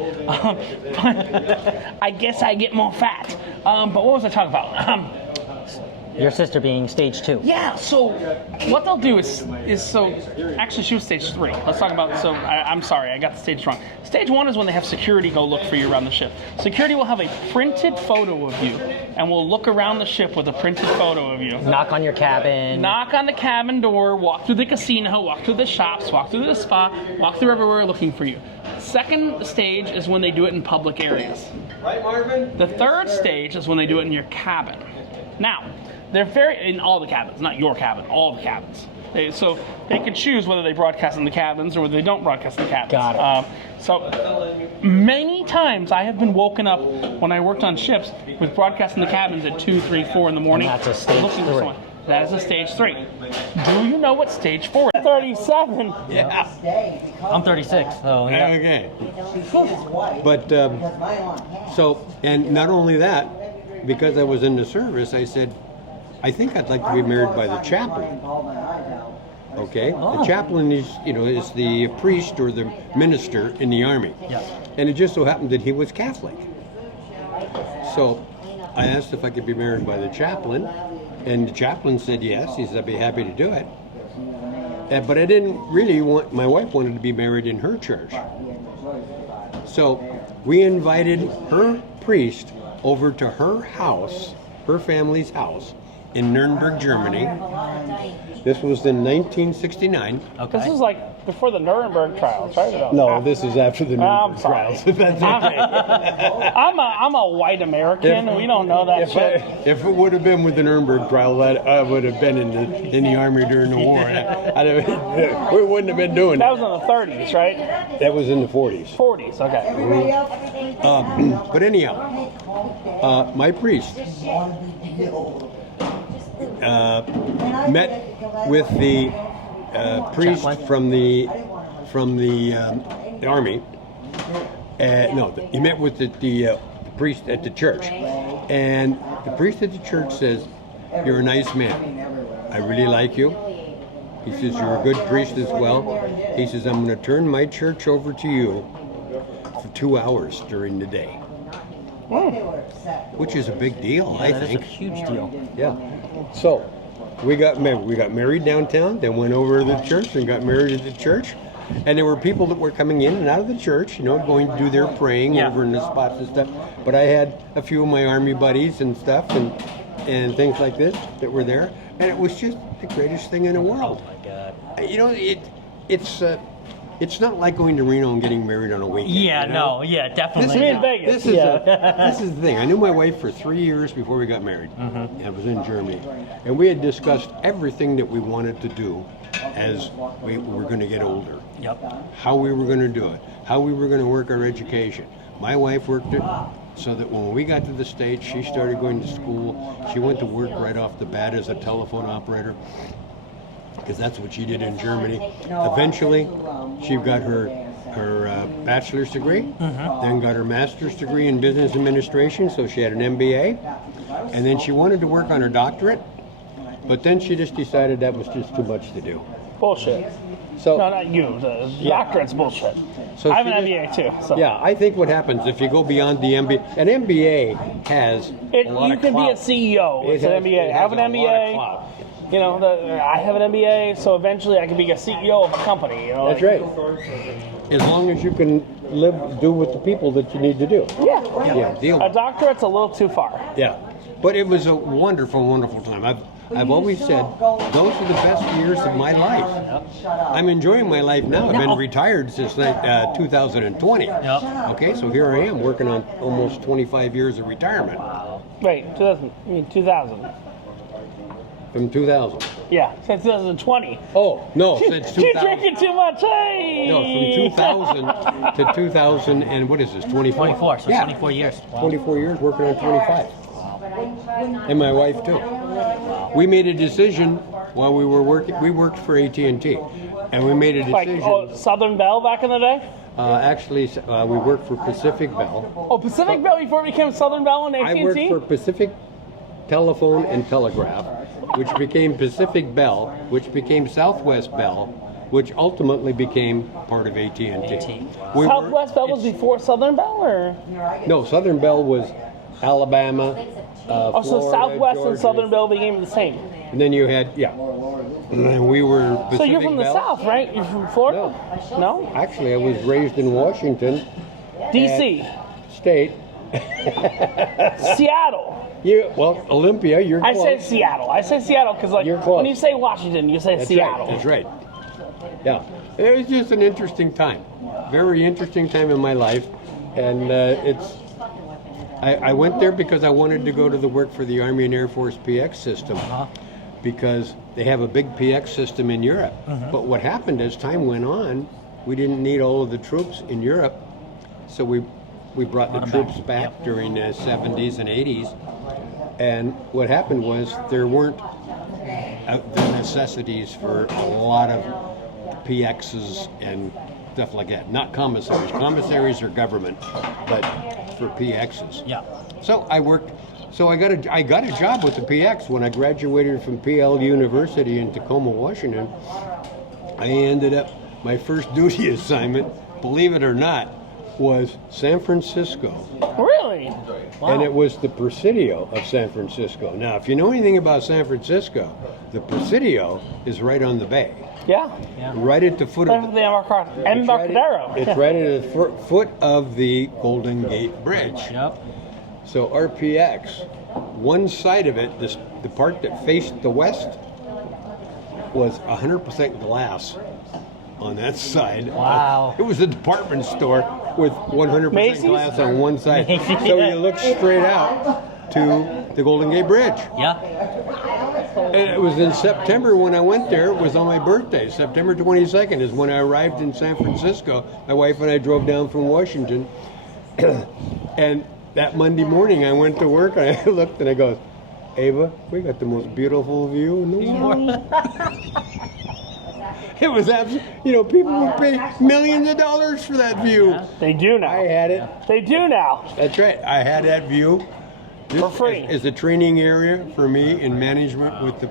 I guess I get more fat. But what was I talking about? Your sister being stage 2. Yeah, so what they'll do is actually she was stage 3. Let's talk about, I'm sorry, I got the stage wrong. Stage 1 is when they have security go look for you around the ship. Security will have a printed photo of you and will look around the ship with a printed photo of you. Knock on your cabin. Knock on the cabin door, walk through the casino, walk through the shops, walk through the spa, walk through everywhere looking for you. Second stage is when they do it in public areas. Right, Marvin? The third stage is when they do it in your cabin. Now, they're in all the cabins, not your cabin, all the cabins. So they can choose whether they broadcast in the cabins or whether they don't broadcast in the cabins. Got it. So many times I have been woken up when I worked on ships with broadcast in the cabins at 2, 3, 4 in the morning. And that's a stage looking for 3. someone. That is a stage 3. Do you know what stage 4 is? 37. Yeah. I'm 36, so yeah. Okay. But so, and not only that, because I was in the service, I said, I think I'd like to be married by the chaplain. Okay, the chaplain is, is the priest or the minister in the army. Yeah. And it just so happened that he was Catholic. So I asked if I could be married by the chaplain, and the chaplain said yes. He said I'd be happy to do it. But I didn't really want. My wife wanted to be married in her church. So we invited her priest over to her house, her family's house, in Nuremberg, Germany. This was in 1969. Okay. This is like before the Nuremberg trials, right? No, this is after the I'm Nuremberg sorry. trials. That's okay. I'm a white American. We don't know that shit. If it would have been with the Nuremberg trials, I would have been in the army during the war. We wouldn't have been doing That that. was in the 30s, right? That was in the 40s. 40s, okay. But anyhow, my priest met with the priest from the army. No, he met with the priest at the church, and the priest at the church says, "You're a nice man. I really like you." He says, "You're a good priest as well." He says, "I'm going to turn my church over to you for 2 hours during the day," which is a big deal, I That is think. a huge deal. Yeah. So we got married downtown, then went over to the church and got married at the church. And there were people that were coming in and out of the church, going to do their praying Yeah. over in the spots and stuff. But I had a few of my army buddies and stuff and things like this that were there. And it was just the greatest thing in the world. Oh my God. It's not like going to Reno and getting married on a weekend. Yeah, no, yeah, definitely. Me in Vegas. This is the thing. I knew my wife for 3 years before we got married. Mm-hmm. I was in Germany, and we had discussed everything that we wanted to do as we were going to get older. Yep. How we were going to do it, how we were going to work our education. My wife worked it so that when we got to the States, she started going to school. She went to work right off the bat as a telephone operator, because that's what she did in Germany. Eventually, she got her bachelor's degree, then got her master's degree in business administration, so she had an MBA, and then she wanted to work on her doctorate, but then she just decided that was just too much to do. Bullshit. So, No, not you. The doctorate's bullshit. So I have she an just- MBA too. So. yeah, I think what happens if you go beyond the MBA, an MBA has a lot You of can be a clout. CEO with an MBA. It I have has an a lot of MBA. clout. I have an MBA, so eventually I can be a CEO of a company. That's right. As long as you can do with the people that you need to do. Yeah. Yeah, deal. A doctorate's a little too far. Yeah, but it was a wonderful, wonderful time. I've always said those are the best years of my life. I'm enjoying my life now. I've been retired since 2020. Yep. Okay, so here I am working on almost 25 years of retirement Wait, 2000. from 2000. Yeah, since 2020. Oh no, since You're 2000. drinking too much. Hey. No, from 2000 to 2000 and what is this? 24. 24, so Yeah. 24 years. Wow. 24 years working on 25. And my wife too. We made a decision while we were working. We worked for AT&T, and we made a Like decision. Southern Bell back in the day? Actually, we worked for Pacific Bell. Oh, Pacific Bell before it became Southern Bell and I AT&T? worked for Pacific Telephone and Telegraph, which became Pacific Bell, which became Southwest Bell, which ultimately became part of AT&T. We were- Southwest Bell was before Southern Bell, or? No, Southern Bell was Alabama. Oh, so Florida, Southwest Georgia. and Southern Bell became the same. And then you had, and we were Pacific So you're from the Bell. South, right? You're from Florida? No? Actually, I was raised in Washington D.C. State. Seattle. Olympia, you're I close. say Seattle. I say Seattle because, like, You're close. when you say Washington, you say That's Seattle. Right, that's right. Yeah. It was just an interesting time. Very interesting time in my life. And I went there because I wanted to go to the work for the Army and Air Force PX system. because they have a big PX system in Europe. But what happened as time went on, we didn't need all of the troops in Europe, so we brought the troops back during the 70s and 80s. And what happened was there weren't the necessities for a lot of PXs and stuff like that. Not commissaries. Commissaries are government, but for PXs. Yeah. So I worked. So I got a job with the PX when I graduated from PL University in Tacoma, Washington. I ended up my first duty assignment, believe it or not, was San Francisco. Really? Wow. And it was the Presidio of San Francisco. Now, if you know anything about San Francisco, the Presidio is right on the bay. Yeah. Right at the foot of The Embarcadero. It's right at the foot of the Golden Gate Bridge. Yep. So RPX, one side of it, the part that faced the west, was 100% glass on that side. Wow. It was a department store with 100% Macy's? glass on one side. So you look straight out to the Golden Gate Bridge. Yeah. And it was in September when I went there. It was on my birthday. September 22nd is when I arrived in San Francisco. My wife and I drove down from Washington. And that Monday morning I went to work and I looked and I goes, Ava, we got the most beautiful view in the world. It was absolutely, people would pay millions of dollars for that view. They do now. I had it. They do now. That's right. I had that view. This For free. is a training area for me in management with the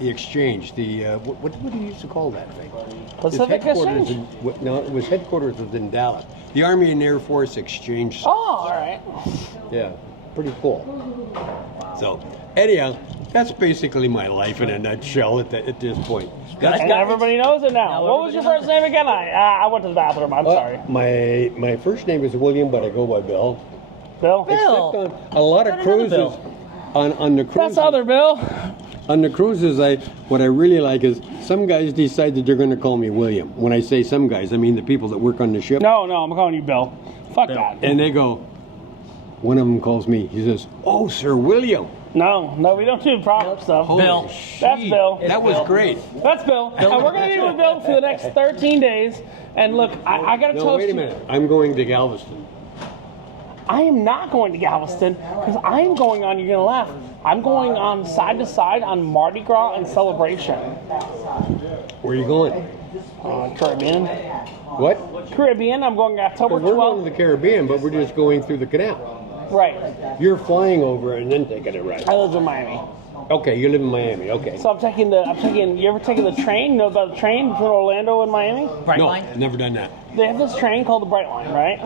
exchange. What do you used to call that thing? Pacific Exchange? No, it was headquarters was in Dallas. The Army and Air Force Exchange. Oh, all right. Yeah, pretty cool. So, anyhow, that's basically my life in a nutshell at this point. And everybody knows it now. What was your first name again? I went to the bathroom. I'm sorry. My first name is William, but I go by Bill. Bill? Except on a lot of cruises, on the cruises. That's other Bill. On the cruises, what I really like is some guys decide that they're going to call me William. When I say some guys, I mean the people that work on the ship. No, I'm calling you Bill. Fuck that. And they go, one of them calls me, he says, "Oh, Sir William." No, we don't do proper stuff. Holy Bill. shit. That's Bill. That was great. That's Bill. And we're going to be with Bill for the next 13 days. And look, I got to No, toast wait a you. minute. I'm going to Galveston. I am not going to Galveston because I am going on, you're going to laugh, I'm going on side to side on Mardi Gras and Celebration. Where are you going? Caribbean. What? Caribbean, I'm going October Well, we're going to 12th. the Caribbean, but we're just going through the canal. Right. You're flying over and then taking a ride. I live in Miami. Okay, you live in Miami. Okay. So you ever taken the train? You know about the train between Orlando and Miami? Brightline? No, never done that. They have this train called the Brightline, right?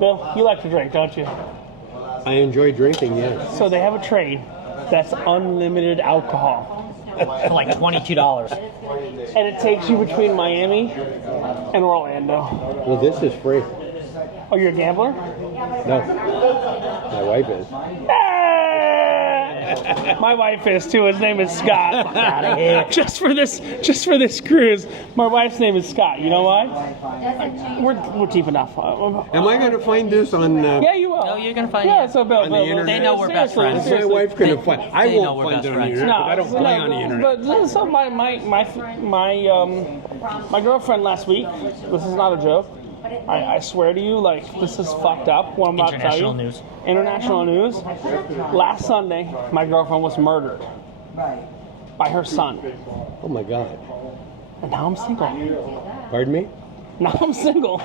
Bill, you like to drink, don't you? I enjoy drinking, yes. So they have a train that's unlimited alcohol. For like $22. And it takes you between Miami and Orlando. Well, this is free. Oh, you're a gambler? No, my wife is. My wife is too. His name is Scott. Fuck outta here. Just for this cruise. My wife's name is Scott. You know why? We're deep enough. Am I going to find this on? Yeah, you will. No, you're gonna find Yeah, it. so Bill, On the Bill, internet? They know we're best seriously, friends. Is my seriously. wife going to find? I they know won't we're find best it on the friends. internet, but I don't play on the internet. But so my girlfriend last week. This is not a joke. I swear to you, like, this is fucked up. What I'm about to tell you. International news. International news. Last Sunday, my girlfriend was murdered by her son, Oh my God! and now I'm single. Pardon me? Now I'm single.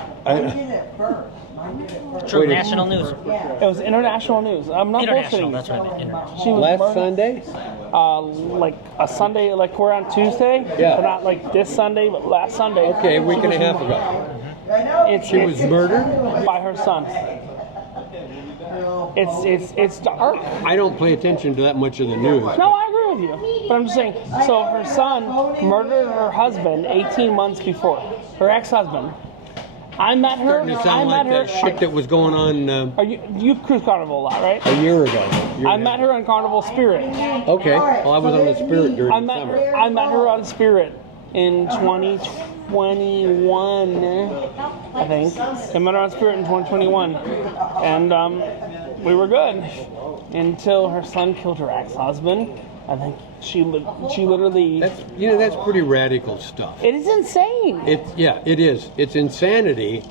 True Wait a- national news. It was international news. I'm not International, bullshitting. that's what I meant. International. She was Last murdered. Sunday? Like a Sunday, like we're on Tuesday. Yeah. But not like this Sunday, but last Sunday. Okay, a week and a half ago. She was murdered. by her son. It's dark. I don't pay attention to that much of the news. No, I agree with you. But I'm just saying. So her son murdered her husband 18 months before. Her ex-husband. I met her. Starting to sound like that shit that was going on You cruise Carnival a lot, right? a year ago. I met her on Carnival Spirit. Okay, well I was on the Spirit during the summer. I met her on Spirit in 2021, I think. I met her on Spirit in 2021, and we were good. until her son killed her ex-husband. I think she literally. That's pretty radical stuff. It is insane. It is. It's insanity.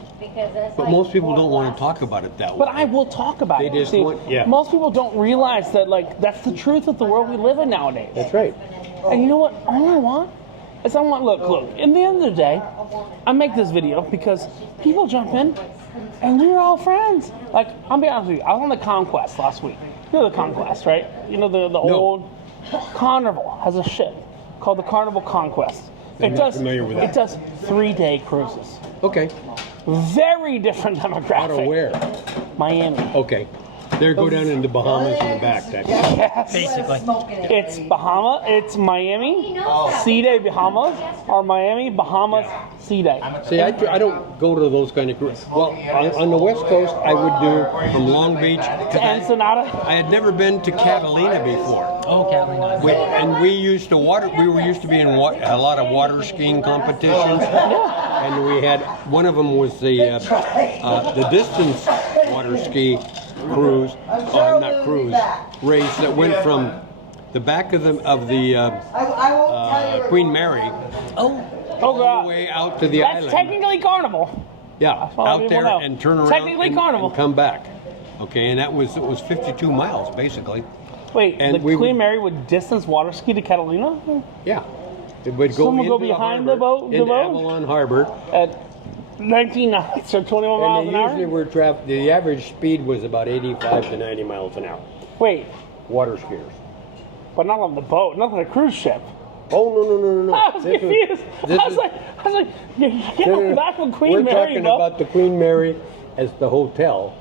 But most people don't want to talk about it that way. But I will talk about They it. just See, want- yeah. Most people don't realize that, like, that's the truth of the world we live in nowadays. That's right. And you know what? All I want is look, in the end of the day, I make this video because people jump in and we're all friends. Like, I'll be honest with you, I was on the Conquest last week. You know the Conquest, right? You know the old Carnival has a ship called the Carnival Conquest. I'm not familiar with that. It does 3-day cruises. Okay. Very different demographic. Out of where? Miami. Okay. They go down in the Bahamas in the back. Yes. Basically. It's it's Miami, Sea Day Bahamas, or Miami, Bahamas, Sea Day. See, I don't go to those kind of cruises. Well, on the West Coast, I would do from Long Beach To Ensenada. I had never been to Catalina before. Oh, Catalina. We used to to be in a lot of water skiing competitions. And we had, one of them was the distance water ski cruise, race that went from the back of the Queen Mary Oh all the God. way out to the That's island. technically Carnival. Yeah, what out people there know. and turn around Technically Carnival. and come back. Okay, and it was 52 miles basically. Wait, And the we Queen would- Mary would distance water ski to Catalina Yeah. It would go Someone go into behind the the boat- harbor, the into boat? Avalon Harbor. at 19 knots or 21 miles And an they hour? usually were the average speed was about 85 to 90 miles an hour. Wait, Water skiers. but not on the boat, not on a cruise ship. Oh, no. I was This confused. this I was like, you're getting back with Queen We're Mary, talking bro. about the Queen Mary as the hotel.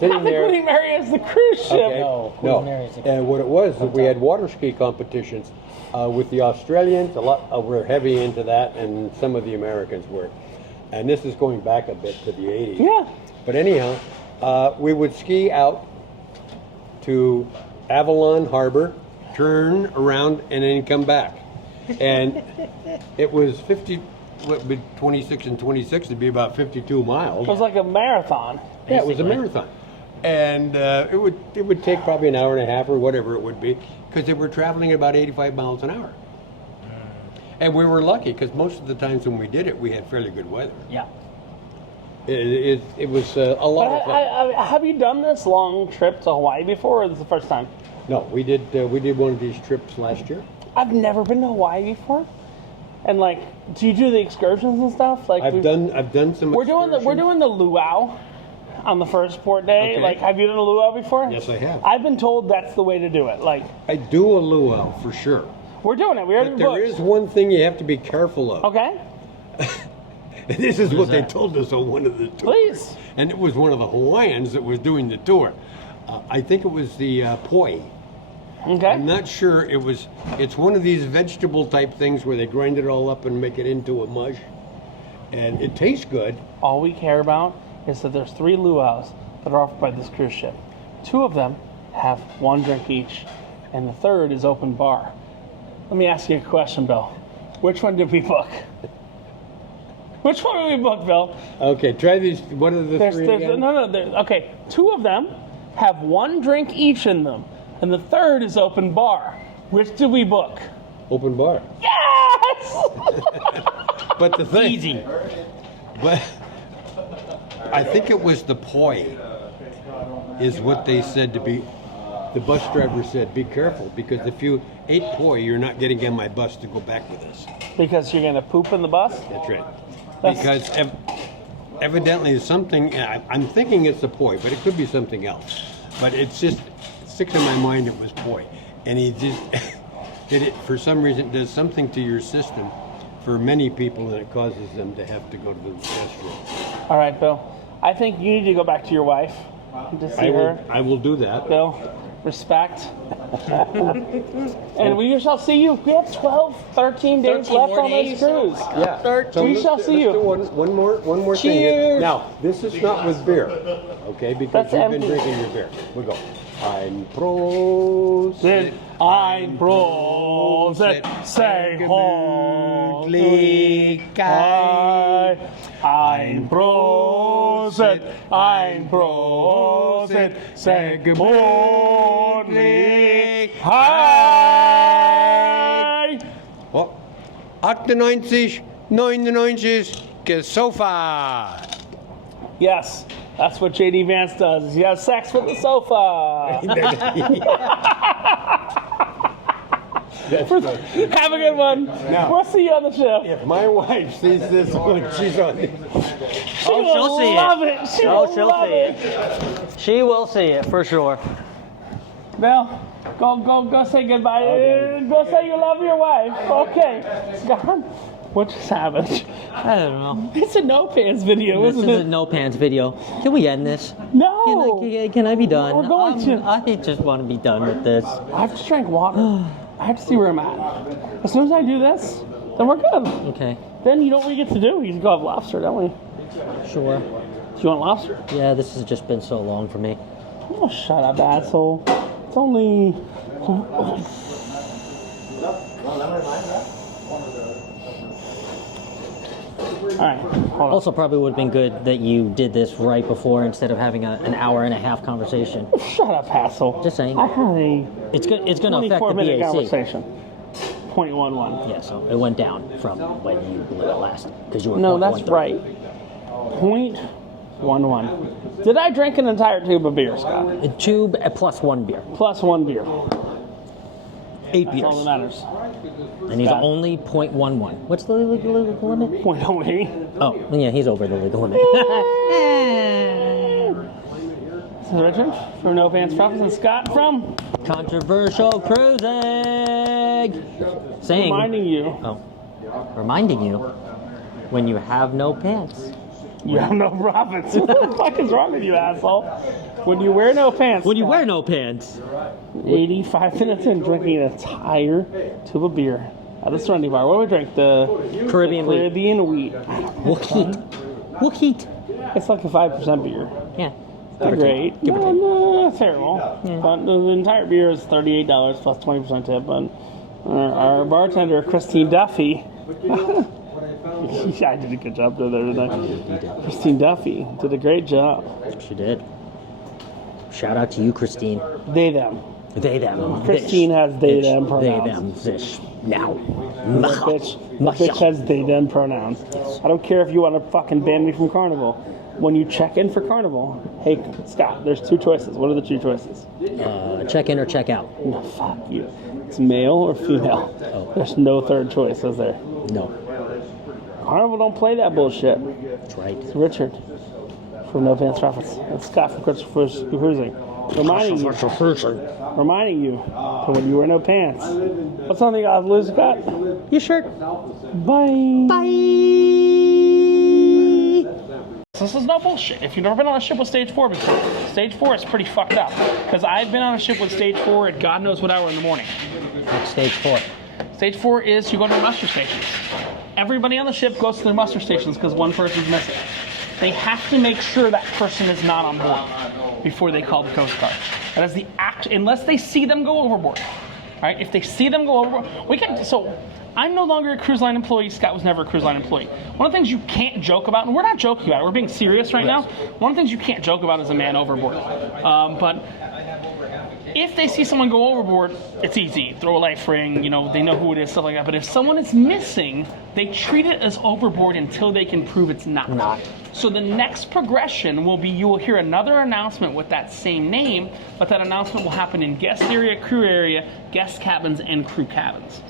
sitting not the there. Queen Mary as the cruise ship. Okay. No, Queen Mary is a And what it was, we had water ski competitions with the Australians. A lot were heavy into that, and some of the Americans were. And this is going back a bit to the 80s. Yeah. But anyhow, we would ski out to Avalon Harbor, turn around, and then come back. And it was 26 and 26, it'd be about 52 miles. It was like a marathon. Yeah, it was a marathon. And it would take probably an hour and a half or whatever it would be, because they were traveling about 85 miles an hour. And we were lucky, because most of the times when we did it, we had fairly good weather. Yeah. It was a lot of fun. Have you done this long trip to Hawaii before, or is this the first time? No, we did one of these trips last year. I've never been to Hawaii before. And like, do you do the excursions and stuff? Like I've done some. We're doing excursions. the luau on the first port day. Okay. Like, have you done a luau before? Yes, I have. I've been told that's the way to do it. Like, I do a luau for sure. we're doing it. We already But there booked. is one thing you have to be careful of. Okay, And this is what they told us on one of the tours. please. And it was one of the Hawaiians that was doing the tour. I think it was the poi. Okay. I'm not sure. It's one of these vegetable type things where they grind it all up and make it into a mush. And it tastes good. All we care about is that there's 3 luau's that are offered by this cruise ship. 2 of them have 1 drink each, and the 3rd is open bar. Let me ask you a question, Bill. Which one did we book? Which one did we book, Bill? Okay, try these. What are the three again? Okay, 2 of them have 1 drink each in them, and the 3rd is open bar. Which did we book? Open bar. Yes! But the thing. Easy. But I think it was the poi is what they said to be. The bus driver said, be careful, because if you ate poi, you're not getting on my bus to go back with us. Because you're going to poop in the bus? That's right. That's- Because evidently something, I'm thinking it's the poi, but it could be something else. But it's just, it sticks in my mind it was poi. And he just did it, for some reason, it does something to your system for many people, and it causes them to have to go to the restroom. All right, Bill. I think you need to go back to your wife to see her. I will do that. Bill, respect. And we shall see you. We have 12, 13 days 13 left more on this days? cruise. Yeah. So We let's shall do- see let's you. do one more thing. here. Cheers. Now, this is not with beer, okay? Because That's you've been empty. drinking your beer. We'll go. Ein Prost. Ein Prosit, say ho, Gemütlichkeit. Ein Prosit. Prosit, ein Prosit, say good morning. Hi! Oh, 98, 99, Sofa. Yes, that's what JD Vance does. He has sex with the sofa. Have a good one. We'll see you on the ship. If my wife sees this one, she's on it. She'll see love it. it. She will She'll love see it. She will see it for sure. Well, go say goodbye. Go say you love your wife. Okay. Scott, what just happened? I don't know. It's a no pants video, This isn't is a it? no pants video. Can we end this? No. Can I be done? We're going to. I just want to be done with this. I have to drink water. I have to see where I'm at. As soon as I do this, then we're good. Okay. Then you know what we get to do? We get to go have lobster, don't we? Sure. Do you want lobster? Yeah, this has just been so long for me. Oh, shut up, asshole. It's only... Alright, hold on. Also, probably would have been good that you did this right before instead of having an hour and a half conversation. Shut up, asshole. Just saying. I had a It's going to affect the 24-minute BAC. conversation. 0.11. Yeah, so it went down from when you blew it last. Because you were No, that's 0.13. right. 0.11. Did I drink an entire tube of beer, Scott? A tube plus one beer. Plus one beer. 8 That's all that beers. matters. And he's Scott. only 0.11. What's the legal limit? 0.08. Oh, yeah, he's over the legal limit. This is Richard from No Pants Profits and Scott from Controversial Cruising. Saying. reminding you, Reminding you when you have no pants. you have no profits. What the fuck is wrong with you, asshole? When you wear no pants. When you Scott, wear no pants. 85 minutes in, drinking an entire tube of beer at the Serenity Bar. What do we drink? The Caribbean wheat. Caribbean wheat. Wookheat. It's like a 5% beer. Yeah. Not great. No, not terrible. But the entire beer is $38 plus 20% tip. And our bartender, Christine Duffy, I did a good job there tonight. Christine Duffy did a great job. She did. Shout out to you, Christine. They, them. They, them. Christine Bish. has they, Bish. them They, pronouns. them. Zish. Now. Bitch has they, them pronouns. I don't care if you want to fucking ban me from Carnival. When you check in for Carnival, hey, Scott, there's two choices. What are the two choices? Check in or check out? No, fuck you. It's male or female. Oh. There's no third choice, is there? No. Carnival don't play that bullshit. That's right. It's Richard from No Pants Profits. It's Scott from Cruising. Reminding you that when you wear no pants, what's something you gotta lose, Scott? Your shirt. Bye. Bye. This is no bullshit. If you've never been on a ship with Stage 4 before, Stage 4 is pretty fucked up. Because I've been on a ship with Stage 4 at God knows what hour in the morning. What's stage 4? Stage 4 is you go to the muster stations. Everybody on the ship goes to their muster stations because one person's missing. They have to make sure that person is not on board before they call the Coast Guard. That is the act, unless they see them go overboard. Right? If they see them go overboard, so I'm no longer a cruise line employee. Scott was never a cruise line employee. One of the things you can't joke about, and we're not joking about it, we're being serious right now. One of the things you can't joke about is a man overboard. But if they see someone go overboard, it's easy. Throw a life ring, they know who it is, stuff like that. But if someone is missing, they treat it as overboard until they can prove it's not. So the next progression will be you will hear another announcement with that same name, but that announcement will happen in guest area, crew area, guest cabins, and crew cabins.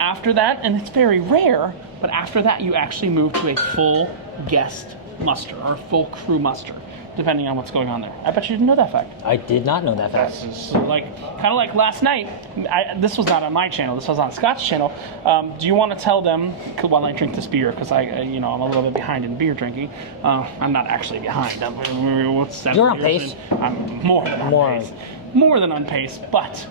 After that, and it's very rare, but after that you actually move to a full guest muster or a full crew muster, depending on what's going on there. I bet you didn't know that fact. I did not know that fact. Kind of like last night. This was not on my channel. This was on Scott's channel. Do you want to tell them while I drink this beer? Because I'm a little bit behind in beer drinking. I'm not actually behind. You're on pace. I'm more than on pace. More than on pace, but.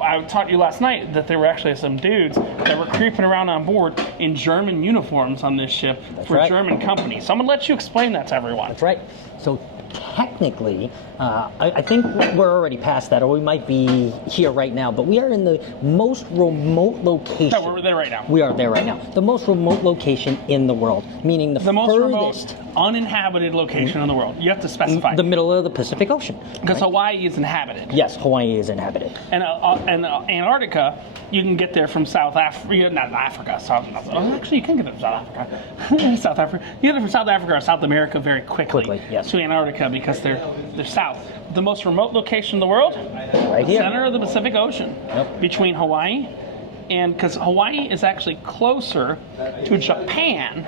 I taught you last night that there were actually some dudes that were creeping around on board in German uniforms on this ship for German companies. So I'm going to let you explain that to everyone. That's right. So technically, I think we're already past that, or we might be here right now, but we are in the most remote location. No, we're there right now. We are there right now. The most remote location in the world, meaning the most furthest remote uninhabited location in the world. You have to specify. The middle of the Pacific Ocean. Because Hawaii is inhabited. Yes, Hawaii is inhabited. And Antarctica, you can get there from South Africa, not Africa. Actually, you can get there from South Africa. South Africa. You get there from South Africa or South America very quickly yes. to Antarctica because they're south. The most remote location in the world, right here, center of the Pacific Ocean, between Hawaii and because Hawaii is actually closer to Japan,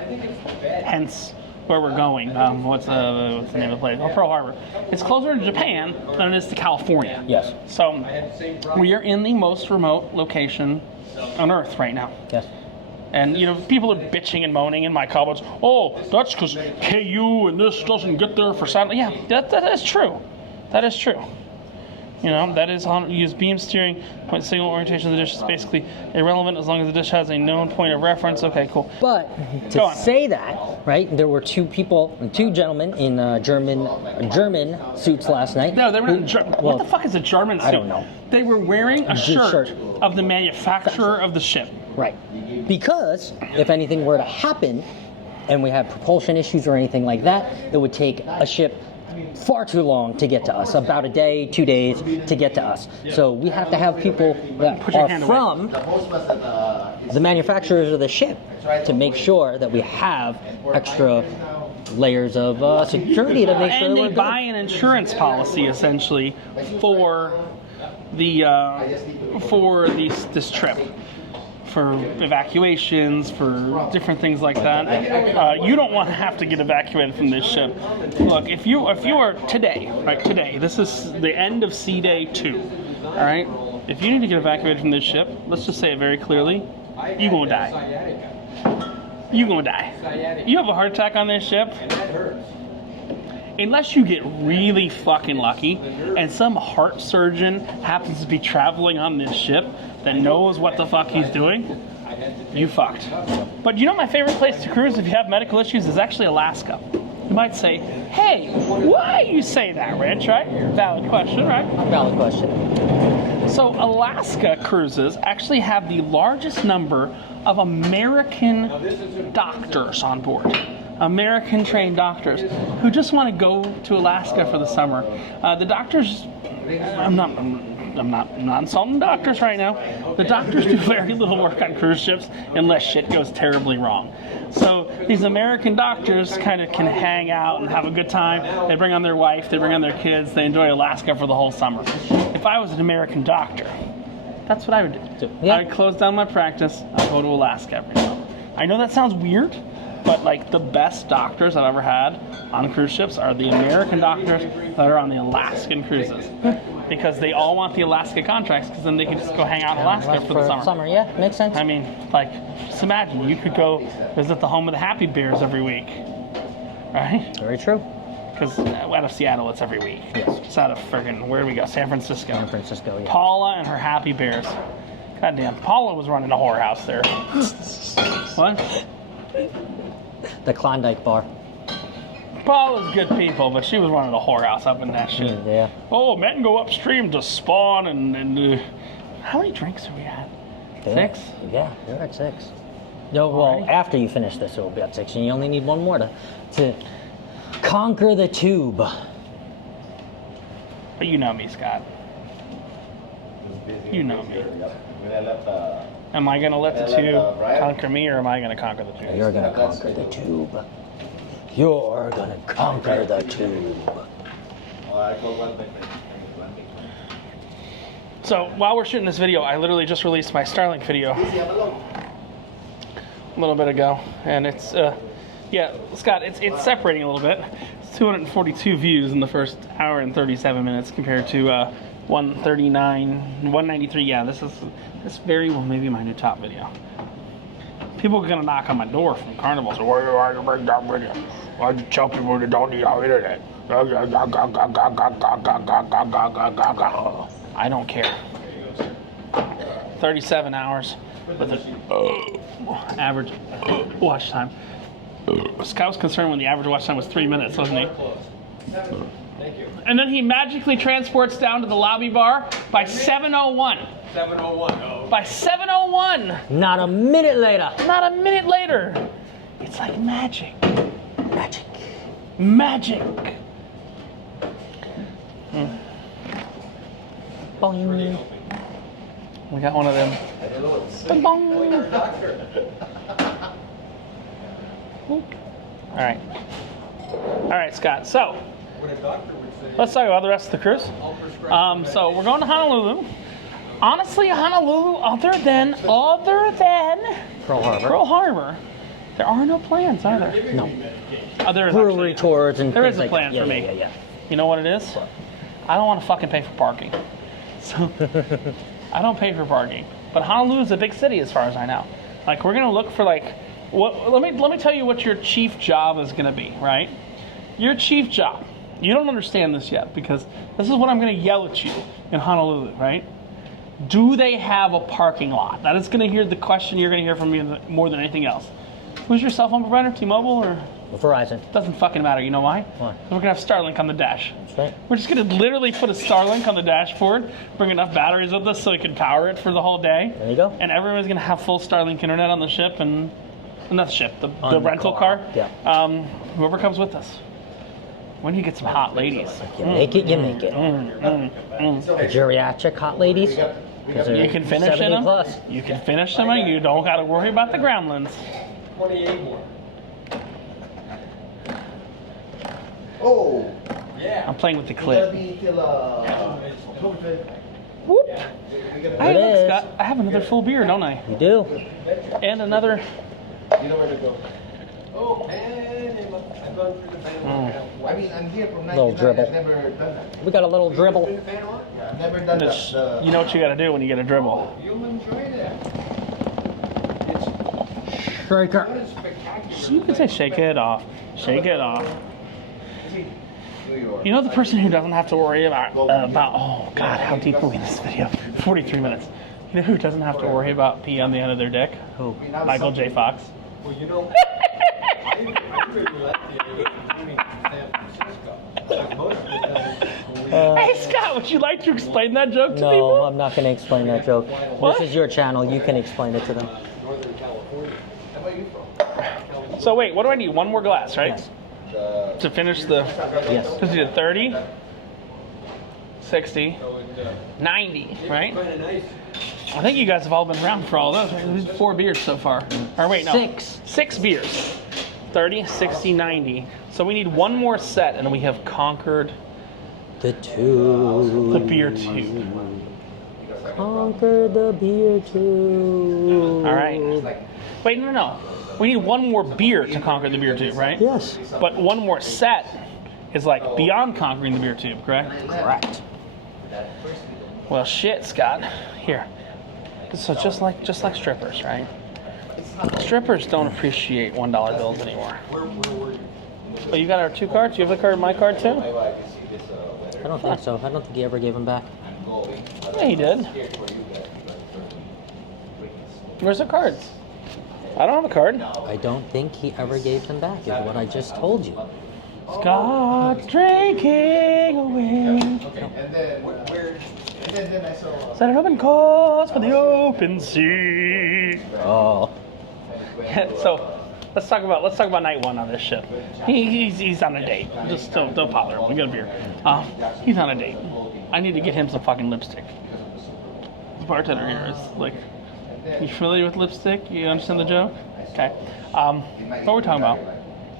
hence where we're going. What's the name of the place? Oh, Pearl Harbor. It's closer to Japan than it is to California. Yes. So we are in the most remote location on Earth right now. Yes. And you know, people are bitching and moaning in my comments. Oh, that's because KU and this doesn't get there for Saturday. Yeah, that is true. That is true. You know, that is on use beam steering. Point signal orientation of the dish is basically irrelevant as long as the dish has a known point of reference. Okay, cool. But to say that, right? There were two gentlemen in German suits last night. No, they were not. What the fuck is a German suit? I don't know. They were wearing a shirt of the manufacturer of the ship. Right. Because if anything were to happen, and we had propulsion issues or anything like that, it would take a ship far too long to get to us, about a day, 2 days to get to us. So we have to have people that are from the manufacturers of the ship to make sure that we have extra layers of security to make sure and we're they good. buy an insurance policy essentially for this trip. For evacuations, for different things like that. You don't want to have to get evacuated from this ship. Look, if you are today, this is the end of sea day 2, all right? If you need to get evacuated from this ship, let's just say it very clearly, you're gonna die. You're gonna die. You have a heart attack on this ship, unless you get really fucking lucky and some heart surgeon happens to be traveling on this ship that knows what the fuck he's doing, you fucked. But you know my favorite place to cruise if you have medical issues is actually Alaska. You might say, hey, why you say that, Rich, right? Valid question, right? Valid question. So Alaska cruises actually have the largest number of American doctors on board. American trained doctors who just want to go to Alaska for the summer. The doctors, I'm not insulting doctors right now. The doctors do very little work on cruise ships unless shit goes terribly wrong. So these American doctors kind of can hang out and have a good time. They bring on their wife, they bring on their kids, they enjoy Alaska for the whole summer. If I was an American doctor, that's what I would do. Yeah. I'd close down my practice, I'd go to Alaska every summer. I know that sounds weird, but like the best doctors I've ever had on cruise ships are the American doctors that are on the Alaskan cruises. Because they all want the Alaska contracts because then they can just go hang out in Alaska for the summer. Yeah, makes sense. I mean, like, just imagine, you could go visit the home of the Happy Bears every week, right? Very true. Because out of Seattle, it's every week. Yes. Just out of friggin', where do we go? San Francisco. San Francisco, yeah. Paula and her Happy Bears. Goddamn, Paula was running a whorehouse there. What? The Klondike bar. Paula's good people, but she was running a whorehouse up in that shit. Yeah. Oh, men go upstream to spawn and how many drinks have we had? 6? Yeah, you're at 6. No, well, after you finish this, it will be at 6, and you only need one more to conquer the tube. But you know me, Scott. You know me. Am I going to let the tube conquer me, or am I going to conquer the tube? You're going to conquer the tube. You're going to conquer the tube. So, while we're shooting this video, I literally just released my Starlink video a little bit ago. And it's, yeah, Scott, it's separating a little bit. It's 242 views in the first hour and 37 minutes compared to 139, 193. Yeah, this very well maybe my new top video. People are gonna knock on my door from Carnival. So why are you bring that video? Why'd you tell people they don't need our internet? I don't care. 37 hours with an average watch time. Scott was concerned when the average watch time was 3 minutes, wasn't he? And then he magically transports down to the lobby bar by 7:01. 7:01. By 7:01. Not a minute later. Not a minute later. It's like magic. Magic. Magic. Boing. We got one of them. Bong. All right. All right, Scott. So let's talk about the rest of the cruise. So we're going to Honolulu. Honestly, Honolulu, other than Pearl Harbor, there are no plans either. No. There is Brewery actually, tours and there things is a like plan that. for me. Yeah. You know what it is? I don't want to fucking pay for parking. So I don't pay for parking. But Honolulu is a big city as far as I know. Like we're gonna look for like what? Let me tell you what your chief job is gonna be. Right? Your chief job. You don't understand this yet because this is what I'm gonna yell at you in Honolulu. Right? Do they have a parking lot? That is gonna hear the question you're gonna hear from me more than anything else. Who's your cell phone provider? T-Mobile or? Verizon. Doesn't fucking matter. You know why? Why? We're gonna have Starlink on the dash. That's right. We're just gonna literally put a Starlink on the dashboard, bring enough batteries with us so we can power it for the whole day. There you go. And everyone's gonna have full Starlink internet on the ship and not the ship, the On the rental car. car. Yeah. Whoever comes with us. When you get some hot ladies. You make it, you make it. Geriatric hot ladies. 'Cause they're You can finish in 70 them. plus. You can finish them and you don't gotta worry about the groundlings. 28 more. Oh, I'm playing with the gonna clip. be till Octoberfest. Whoop. We're gonna Hey, It look, is. Scott, I have another full beer, don't I? You do. And another. You know where to go. Oh, Panama. I've gone through the Panama. I mean, I'm here from Little 99. dribble. I've never done that. We got a little dribble. Been to Panama? I've never done This, that. you know what you gotta do when you get a dribble. You'll enjoy that. Shaker. It's spectacular. You can say shake it off. Shake it off. New York. You know the person who doesn't have to worry about oh god, how deep are we in this video? 43 minutes. You know who doesn't have to worry about pee on the end of their dick? Who? Michael J. Fox. Well, you know, I really like the idea of moving to San Francisco. Like most of the time, when we Hey Scott, would you like to explain that joke to No, people? I'm not going to explain that joke. What? This is your channel. You can explain it to them. Northern California. Where are you from? So wait, what do I need? One more glass, right? Yes. To finish the. Yes. Because you did 30, 60, 90, right? Kind of nice. I think you guys have all been around for all those. There's 4 beers so far. Or wait, no. 6. 6 beers. 30, 60, 90. So we need one more set and we have conquered The two. the beer tube. Conquer the beer tube. All right. Wait, no. We need one more beer to conquer the beer tube, right? Yes. But one more set is like beyond conquering the beer tube, correct? Correct. Well, shit, Scott. Here. So just like strippers, right? Strippers don't appreciate $1 bills anymore. Where were you? Oh, you got our 2 cards? You have the card, my card too? I don't think so. I don't think he ever gave them back. Yeah, he did. Where's the cards? I don't have a card. I don't think he ever gave them back, is what I just told you. Scott's drinking away. And then, where? And then I saw. Set an open course for the open sea. Oh. So let's talk about night 1 on this ship. He's on a date. Just don't bother him. We got a beer. He's on a date. I need to get him some fucking lipstick. The bartender here is like, you familiar with lipstick? You understand the joke? Okay. What are we talking about?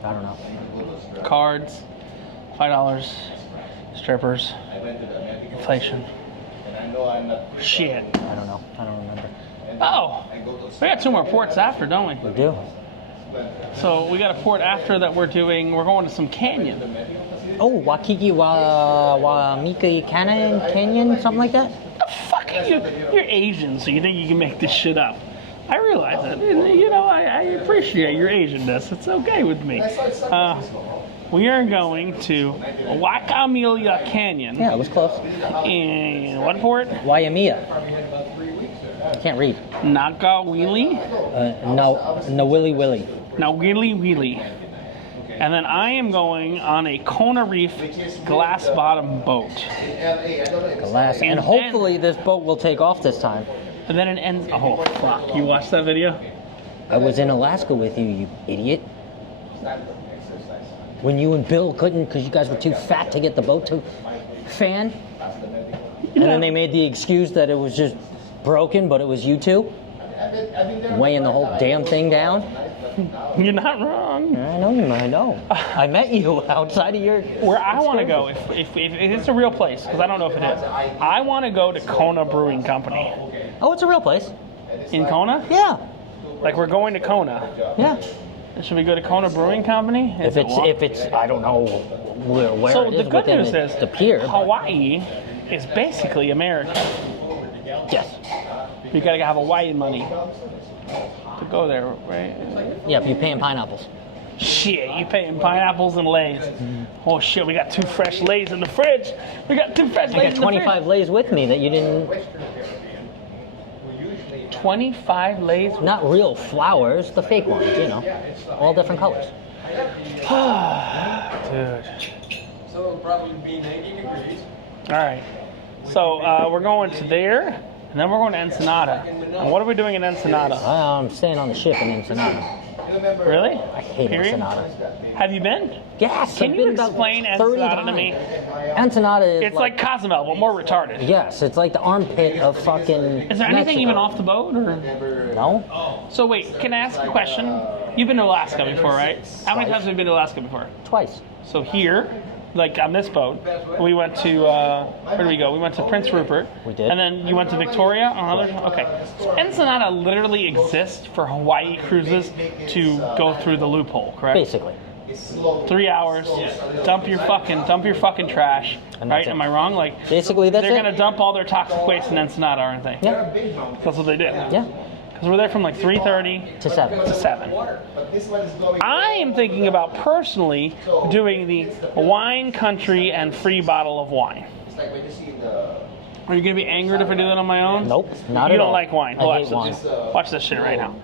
I don't know. Cards, $5, strippers, inflation. Shit. I don't know. I don't remember. Oh, we got 2 more ports after, don't we? We do. So we got a port after that we're going to some canyon. Oh, Waikiki Wamika Canyon, something like that? The fuck are you? You're Asian, so you think you can make this shit up. I realize that. You know, I appreciate your Asianness. It's okay with me. We are going to Waikamilia Canyon. Yeah, it was close. In what port? Waimea. I can't read. Nakawili? No Willy Willy. Nawili Wili. And then I am going on a Kona Reef glass bottom boat. Glass. And hopefully this boat will take off this time. And then it ends. Oh, fuck. You watched that video? I was in Alaska with you, you idiot. When you and Bill couldn't because you guys were too fat to get the boat to fan? And then they made the excuse that it was just broken, but it was you two? Weighing the whole damn thing down? You're not wrong. I know. I met you outside of your... Where I want to go, if it's a real place, because I don't know if it is, I want to go to Kona Brewing Company. Oh, it's a real place. In Kona? Yeah. Like, we're going to Kona. Yeah. Should we go to Kona Brewing Company? If it's, I don't know where So it is the good within news is the pier. but- Hawaii is basically America. Yes. You gotta have Hawaiian money to go there, right? Yeah, if you pay in pineapples. Shit, you paying pineapples and Lays. Oh shit, we got 2 fresh Lays in the fridge. We got 2 fresh I Lays got in the 25 Lays with me that you didn't... fridge. 25 Lays? Not real flowers, the fake ones, you know. All different colors. Dude. So it'll probably be 90 degrees. Alright. So we're going to there, and then we're going to Ensenada. And what are we doing in Ensenada? I'm staying on the ship in Ensenada. Really? I hate Period? Ensenada. Have you been? Yes, Can I've you been about explain 30 Ensenada to me? times. Ensenada is It's like Cozumel, but more retarded. Yes, it's like the armpit of fucking Is there anything Mexico. even off the boat? Or? No? So wait, can I ask a question? You've been to Alaska before, right? How many times have you been to Alaska before? Twice. So here, like on this boat, we went to, where did we go? We went to Prince Rupert. We did. And then you went to Victoria on another, okay. So Ensenada literally exists for Hawaii cruises to go through the loophole, correct? Basically. 3 hours, dump your fucking trash, And right? that's it. Am I wrong? Like, Basically, that's they're it. gonna dump all their toxic waste in Ensenada, aren't they? Yeah. That's what they do. Yeah. Because we're there from like 3:30 To 7. to 7. But this one is going. I am thinking about personally doing the wine country and free bottle of wine. It's like when you see the. Are you gonna be angered if I do that on my own? Nope, not You at don't all. like wine. I Watch hate this. wine. Watch this shit right now.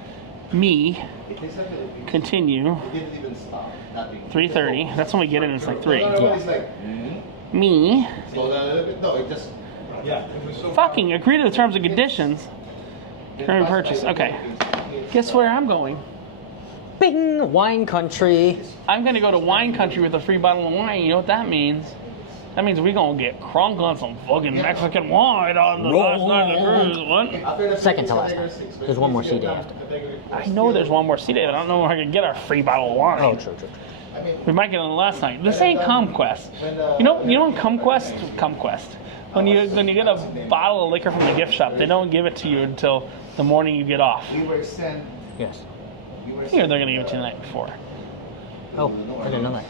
Me It is a little bit. continue It didn't even stop. Nothing. 3:30. That's when we get in. It's like 3. No, it's like. Me Slow down a little bit. No, it just. Yeah. It was so. fucking agree to the terms and conditions. Current purchase. Okay. Guess where I'm going? Bing! Wine country. I'm gonna go to wine country with a free bottle of wine. You know what that means? That means we gonna get crunk on some fucking Mexican wine on the last night of the cruise. What? Second to last night. There's one more sea day after. I know there's one more sea day, but I don't know where I can get our free bottle of wine. Oh, true. We might get on the last night. This ain't CumQuest. You know in CumQuest? When you get a bottle of liquor from the gift shop, they don't give it to you until the morning you get off. We were sent. Yes. Here they're gonna give it to you the night before. Oh, I didn't know that.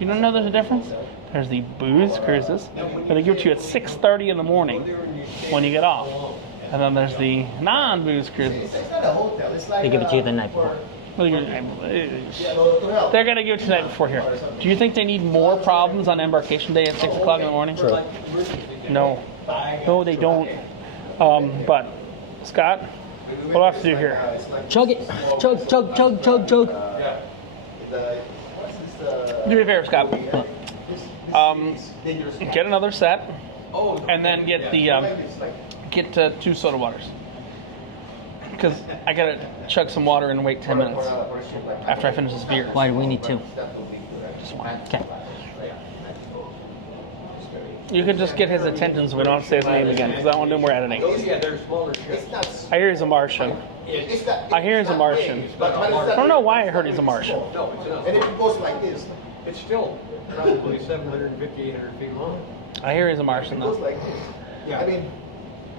You don't know there's a difference? There's the booze cruises, but they give it to you at 6:30 in the morning when you get off. And then there's the non-booze cruises. It's not a hotel. It's like. They give it to you the night before. They're gonna give it to you the night before here. Do you think they need more problems on embarkation day at 6 o'clock in the morning? True. No. No, they don't. But, Scott, what do I have to do here? Chug it. Chug, chug, chug, chug, chug. Do me a favor, Scott. Get another set, and then get the get 2 soda waters. Because I gotta chug some water and wait 10 minutes after I finish this beer. Why do we need 2? Just one. Okay. You could just get his attention so we don't have to say his name again, because I don't want to do more editing. I hear he's a Martian. I hear he's a Martian. I don't know why I heard he's a Martian. And if it goes like this, It's still probably 750, 800 feet long. I hear he's a Martian it goes though. like this. Yeah. I mean,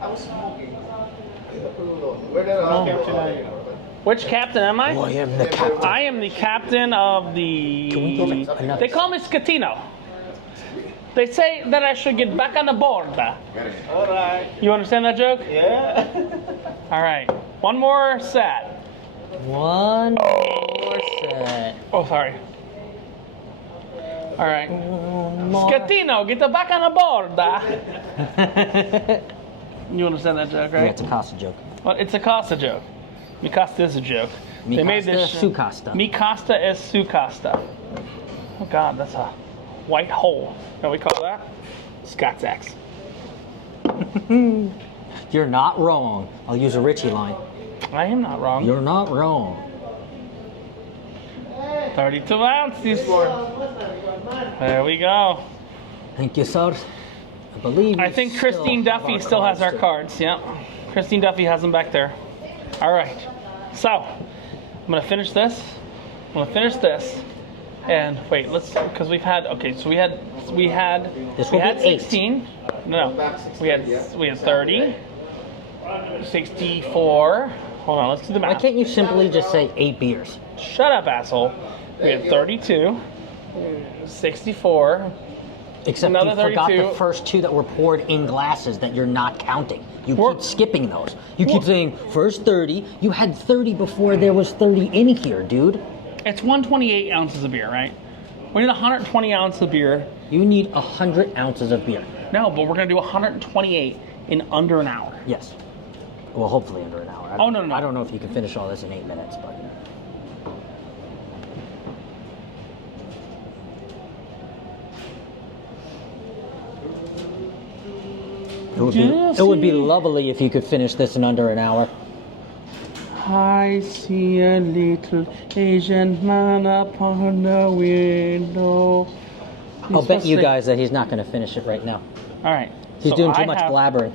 I was smoking. Where did I Which captain am I? I am the captain. I am the captain of the... Can we get another? They call me Scatino. They say that I should get back on the board. Alright. You understand that joke? Yeah. All right. One more set. One more set. Oh, sorry. All right. One more. Scatino, get the back on the board. You understand that joke, Yeah, right? it's a Costa joke. Well, it's a Costa joke. Mi Costa is a joke. Mi Costa, su Costa. Mi Costa is su Costa. Oh God, that's a white hole. You know what we call that? Scott's X. You're not wrong. I'll use a Richie line. I am not wrong. You're not wrong. 32 ounces. There we go. Thank you, sir. I believe. I think Christine Duffy still has our cards. Yeah. Christine Duffy has them back there. All right. So, I'm going to finish this. And wait, because we've had, okay, so we had This will be 16. No. We had 30. 64. Hold on, let's do the Why math. can't you simply just say 8 beers? Shut up, asshole. We had 32. 64. Except Another you forgot 32. the first 2 that were poured in glasses that you're not counting. You keep skipping those. You keep saying first 30. You had 30 before there was 30 in here, dude. It's 128 ounces of beer, right? We need 120 ounces of beer. You need 100 ounces of beer. No, but we're going to do 128 in under an hour. Yes. Well, hopefully under an hour. Oh, no. I don't know if you can finish all this in 8 minutes, but. It would be lovely if you could finish this in under an hour. I see a little Asian man upon the window. I'll bet you guys that he's not going to finish it right now. All right. He's doing too much blabbering.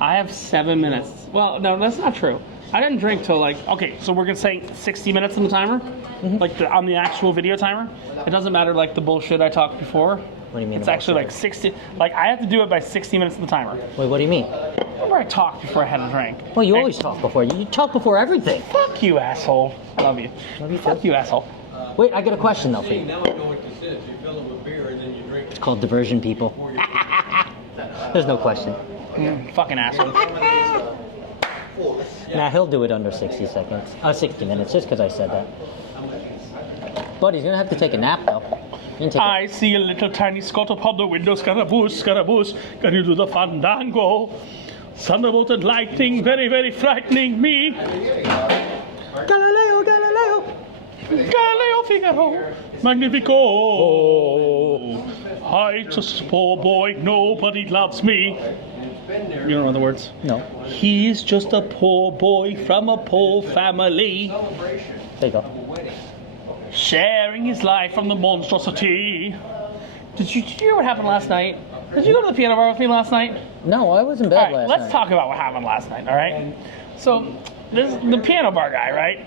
I have 7 minutes. Well, no, that's not true. I didn't drink till okay, so we're going to say 60 minutes on the timer? Like on the actual video timer? It doesn't matter like the bullshit I talked before. What do you mean? It's actually like 60, I have to do it by 60 minutes on the timer. Wait, what do you mean? Remember I talked before I had a drink? Well, you always talk before. You talk before everything. Fuck you, asshole. Love you. Love you too. Fuck you, asshole. Wait, I got a question though for you. Now I know what this is. You fill them with beer and then you drink It's called diversion, people. There's no question. Fucking asshole. Now he'll do it under 60 seconds. 60 minutes, just because I said that. But he's gonna have to take a nap though. I see a little tiny Scot upon the window, Scaramouche, Scaramouche, can you do the fandango? Thunderbolt and lightning, very, very frightening me. Galileo, Galileo. Galileo Figaro, Magnifico. I'm just a poor boy, nobody loves me. You don't know the words? No. He's just a poor boy from a poor family, There you go. sharing his life from the monstrosity. Did you hear what happened last night? Did you go to the piano bar with me last night? No, I was in bed All right, last let's night. talk about what happened last night, all right? So, this the piano bar guy, right?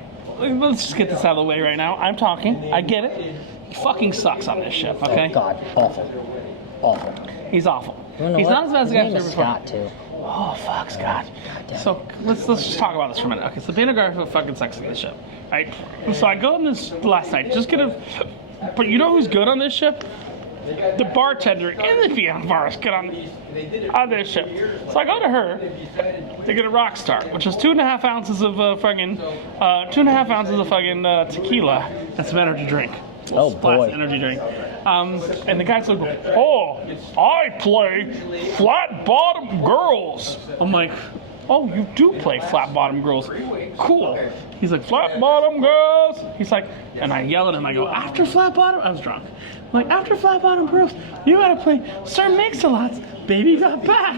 Let's just get this out of the way right now. I'm talking. I get it. He fucking sucks on this ship, okay? Oh God, awful, awful. He's awful. You know He's what? not as bad as His the guy name from is before. Scott too. Oh, fuck, Scott. damn So, let's just talk about this for a minute. Okay, so the piano guy fucking sucks on this ship, right? So I go on this last night, just get a... But you know who's good on this ship? The bartender in the piano bar is good on this ship. So I go to her to get a rock star, which is 2.5 ounces of fucking tequila and some energy drink. Oh, Splash boy. energy drink. And the guy's like, "Oh, I play flat bottom girls." I'm like, "Oh, you do play flat bottom girls? Cool." He's like, "Flat bottom girls." He's like, and I yell at him. I go, "After flat bottom," I was drunk. I'm like, "After flat bottom girls, you gotta play Sir Mix-a-Lot's Baby Got Back."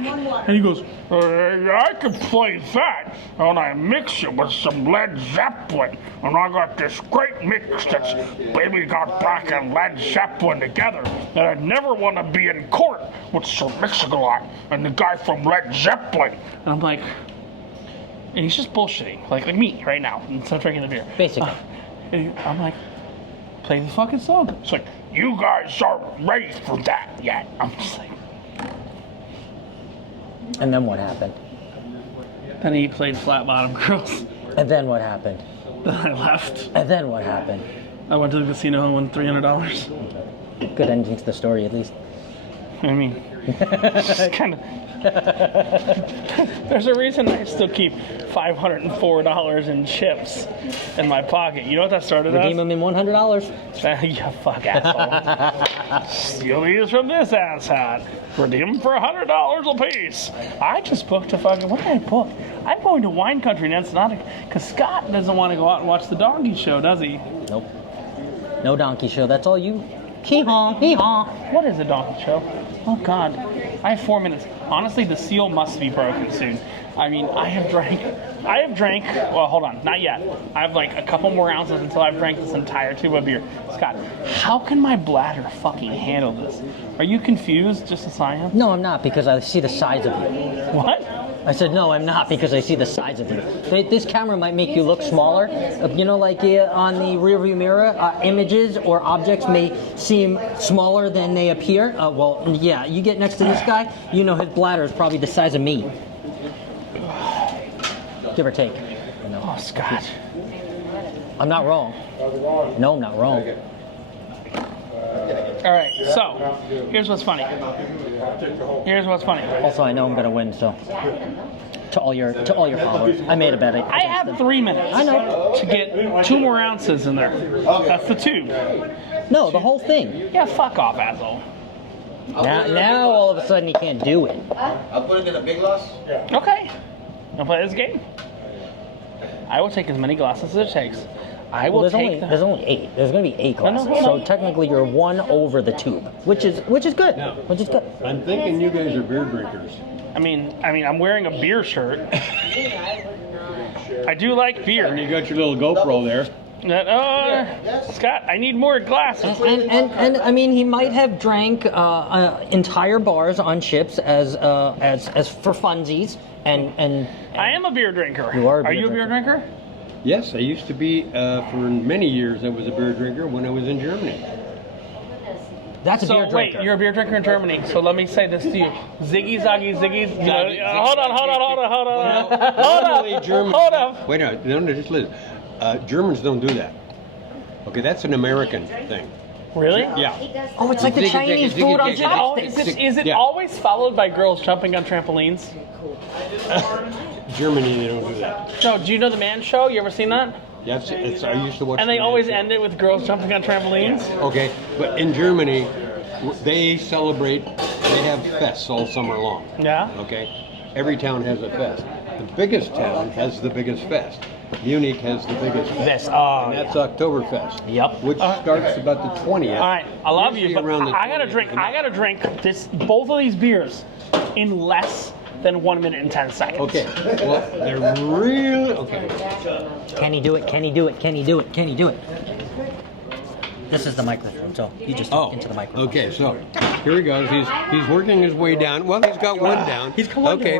And he goes, "I can play that, and I mix it with some Led Zeppelin, and I got this great mix that's Baby Got Back and Led Zeppelin together, and I never want to be in court with Sir Mix-a-Lot and the guy from Led Zeppelin." And I'm like, and he's just bullshitting, like me right now, instead of drinking the beer. Basically. And I'm like, "Play the fucking song." It's like, "You guys aren't ready for that yet." I'm just like. And then what happened? Then he played Flat Bottom Girls. And then what happened? Then I left. And then what happened? I went to the casino and won $300. Good ending to the story, at least. I mean, it's kind of. There's a reason I still keep $504 in chips in my pocket. You know what that started as? Redeem them in $100. Yeah, fuck asshole. Steal these from this asshat. Redeem them for $100 a piece. I just booked a fucking. What did I book? I'm going to wine country in Ensenada because Scott doesn't want to go out and watch the donkey show, does he? Nope. No donkey show. That's all you. Hee haw, hee haw. What is a donkey show? Oh God. I have 4 minutes. Honestly, the seal must be broken soon. I mean, I have drank, well, hold on, not yet. I have like a couple more ounces until I've drank this entire tube of beer. Scott, how can my bladder fucking handle this? Are you confused just as I am? No, I'm not, because I see the size of you. What? I said, no, I'm not, because I see the size of you. This camera might make you look smaller. You know, like on the rearview mirror, images or objects may seem smaller than they appear. Well, yeah, you get next to this guy, you know his bladder is probably the size of me. Give or take. You know. Oh, Scott. I'm not wrong. No, I'm not wrong. All right, so here's what's funny. Also, I know I'm gonna win, so to all your followers, I made a bet. I have 3 minutes. I know. To get 2 more ounces in there. That's the tube. No, the whole thing. Yeah, fuck off, asshole. Now all of a sudden he can't do it. I'll put it in a big glass. Okay. I'll play this game. I will take as many glasses as it takes. I will There's take only 8. There's gonna be 8 No, glasses. hold So on. technically you're 1 over the tube, which is good. No. Which is good. I'm thinking you guys are beer drinkers. I mean, I'm wearing a beer shirt. I do like And beer. you got your little GoPro there. Scott, I need more glasses. And I mean, he might have drank entire bars on ships as for funsies, and I am a beer drinker. You are a beer you a beer drinker? Yes, I used to be, for many years, I was a beer drinker when I was in Germany. that's a beer So wait, drinker. you're a beer drinker in Germany. So let me say this to you: Ziggy Zaggy Ziggy. Hold on. Normally Germans- Hold on. Wait, no, just listen. Germans don't do that. Okay, that's an American thing. Really? Yeah. Oh, it's like the Ziggy, Chinese ziggy, food on ziggy, Oh, chopsticks. is it Yeah. always followed by girls jumping on trampolines? Germany, they don't do that. No, do you know the Man Show? You ever seen that? That's, I used to watch. And they the always Man Show. end it with girls jumping on trampolines. Okay, but in Germany, they celebrate. They have fests all summer long. Yeah. Okay, every town has a fest. The biggest town has the biggest fest. Munich has the biggest fest. This. And that's Oktoberfest. Yep. Which starts about the 20th. All right, I love you, Usually but around the I gotta 20th. drink both of these beers in less than 1 minute and 10 seconds. Okay, well, they're really okay. Can he do it? Can he do it? Can he do it? Can he do it? This is the microphone, so you just talk into the microphone. Okay, so here he goes. He's working his way down. Well, he's got one down. He's got one okay.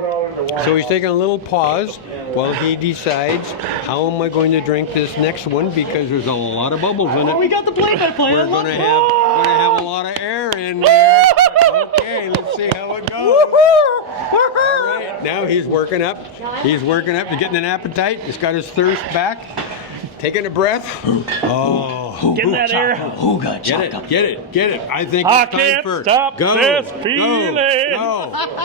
So he's taking a little pause while he decides how am I going to drink this next one because there's a lot of bubbles in it. We got the play-by-play. We're gonna have a lot of air in there. Okay, let's see how it goes. All right, now he's working up. He's working up. He's getting an appetite. He's got his thirst back. Taking a breath. Oh, Get that air. get it. I think I it's time can't for stop go, this go, feeling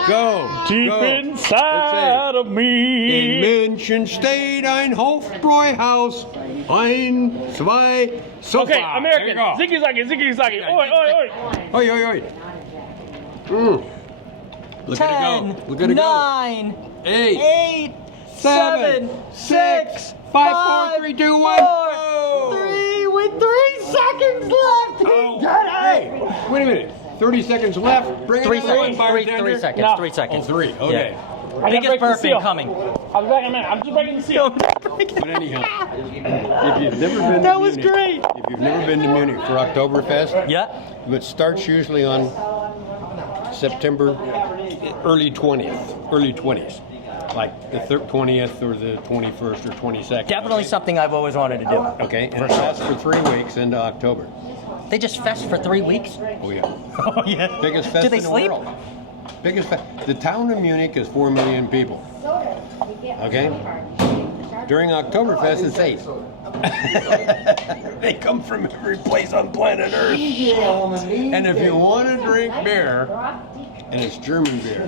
go, deep go. inside of In me. München steht ein Hofbräuhaus, 1, 2, so Okay, far. American. There you Ziggy Zaggy. Oi. go. Oi, oi, oi. Look at it go. Look at it go. 9, 8, 8, 7, 6, 5, 4, 3, 2, 1. Oh. 3 with 3 seconds left. Oh, hey, wait a minute. 30 seconds left. Bring it 3 on, seconds. bartender. 3 seconds. No. 3 Oh, seconds. 3. Okay. I gotta Biggest break the burp seal. incoming. I'll be back in a minute. I'm just breaking the seal. But anyhow, if you've never been That to was Munich, great. If you've never been to Munich for Oktoberfest, Yeah. it starts usually on September, early 20s, like the 20th or the 21st or 22nd. Definitely something I've always wanted to do. Okay, and it lasts for 3 weeks into October. They just fest for 3 weeks. Oh yeah, Oh yeah. biggest fest Do they in the sleep? world. Biggest fest. The town of Munich is 4 million people. Okay, during Oktoberfest it's 8. They come from every place on planet Earth. And if you want to drink beer, and it's German beer,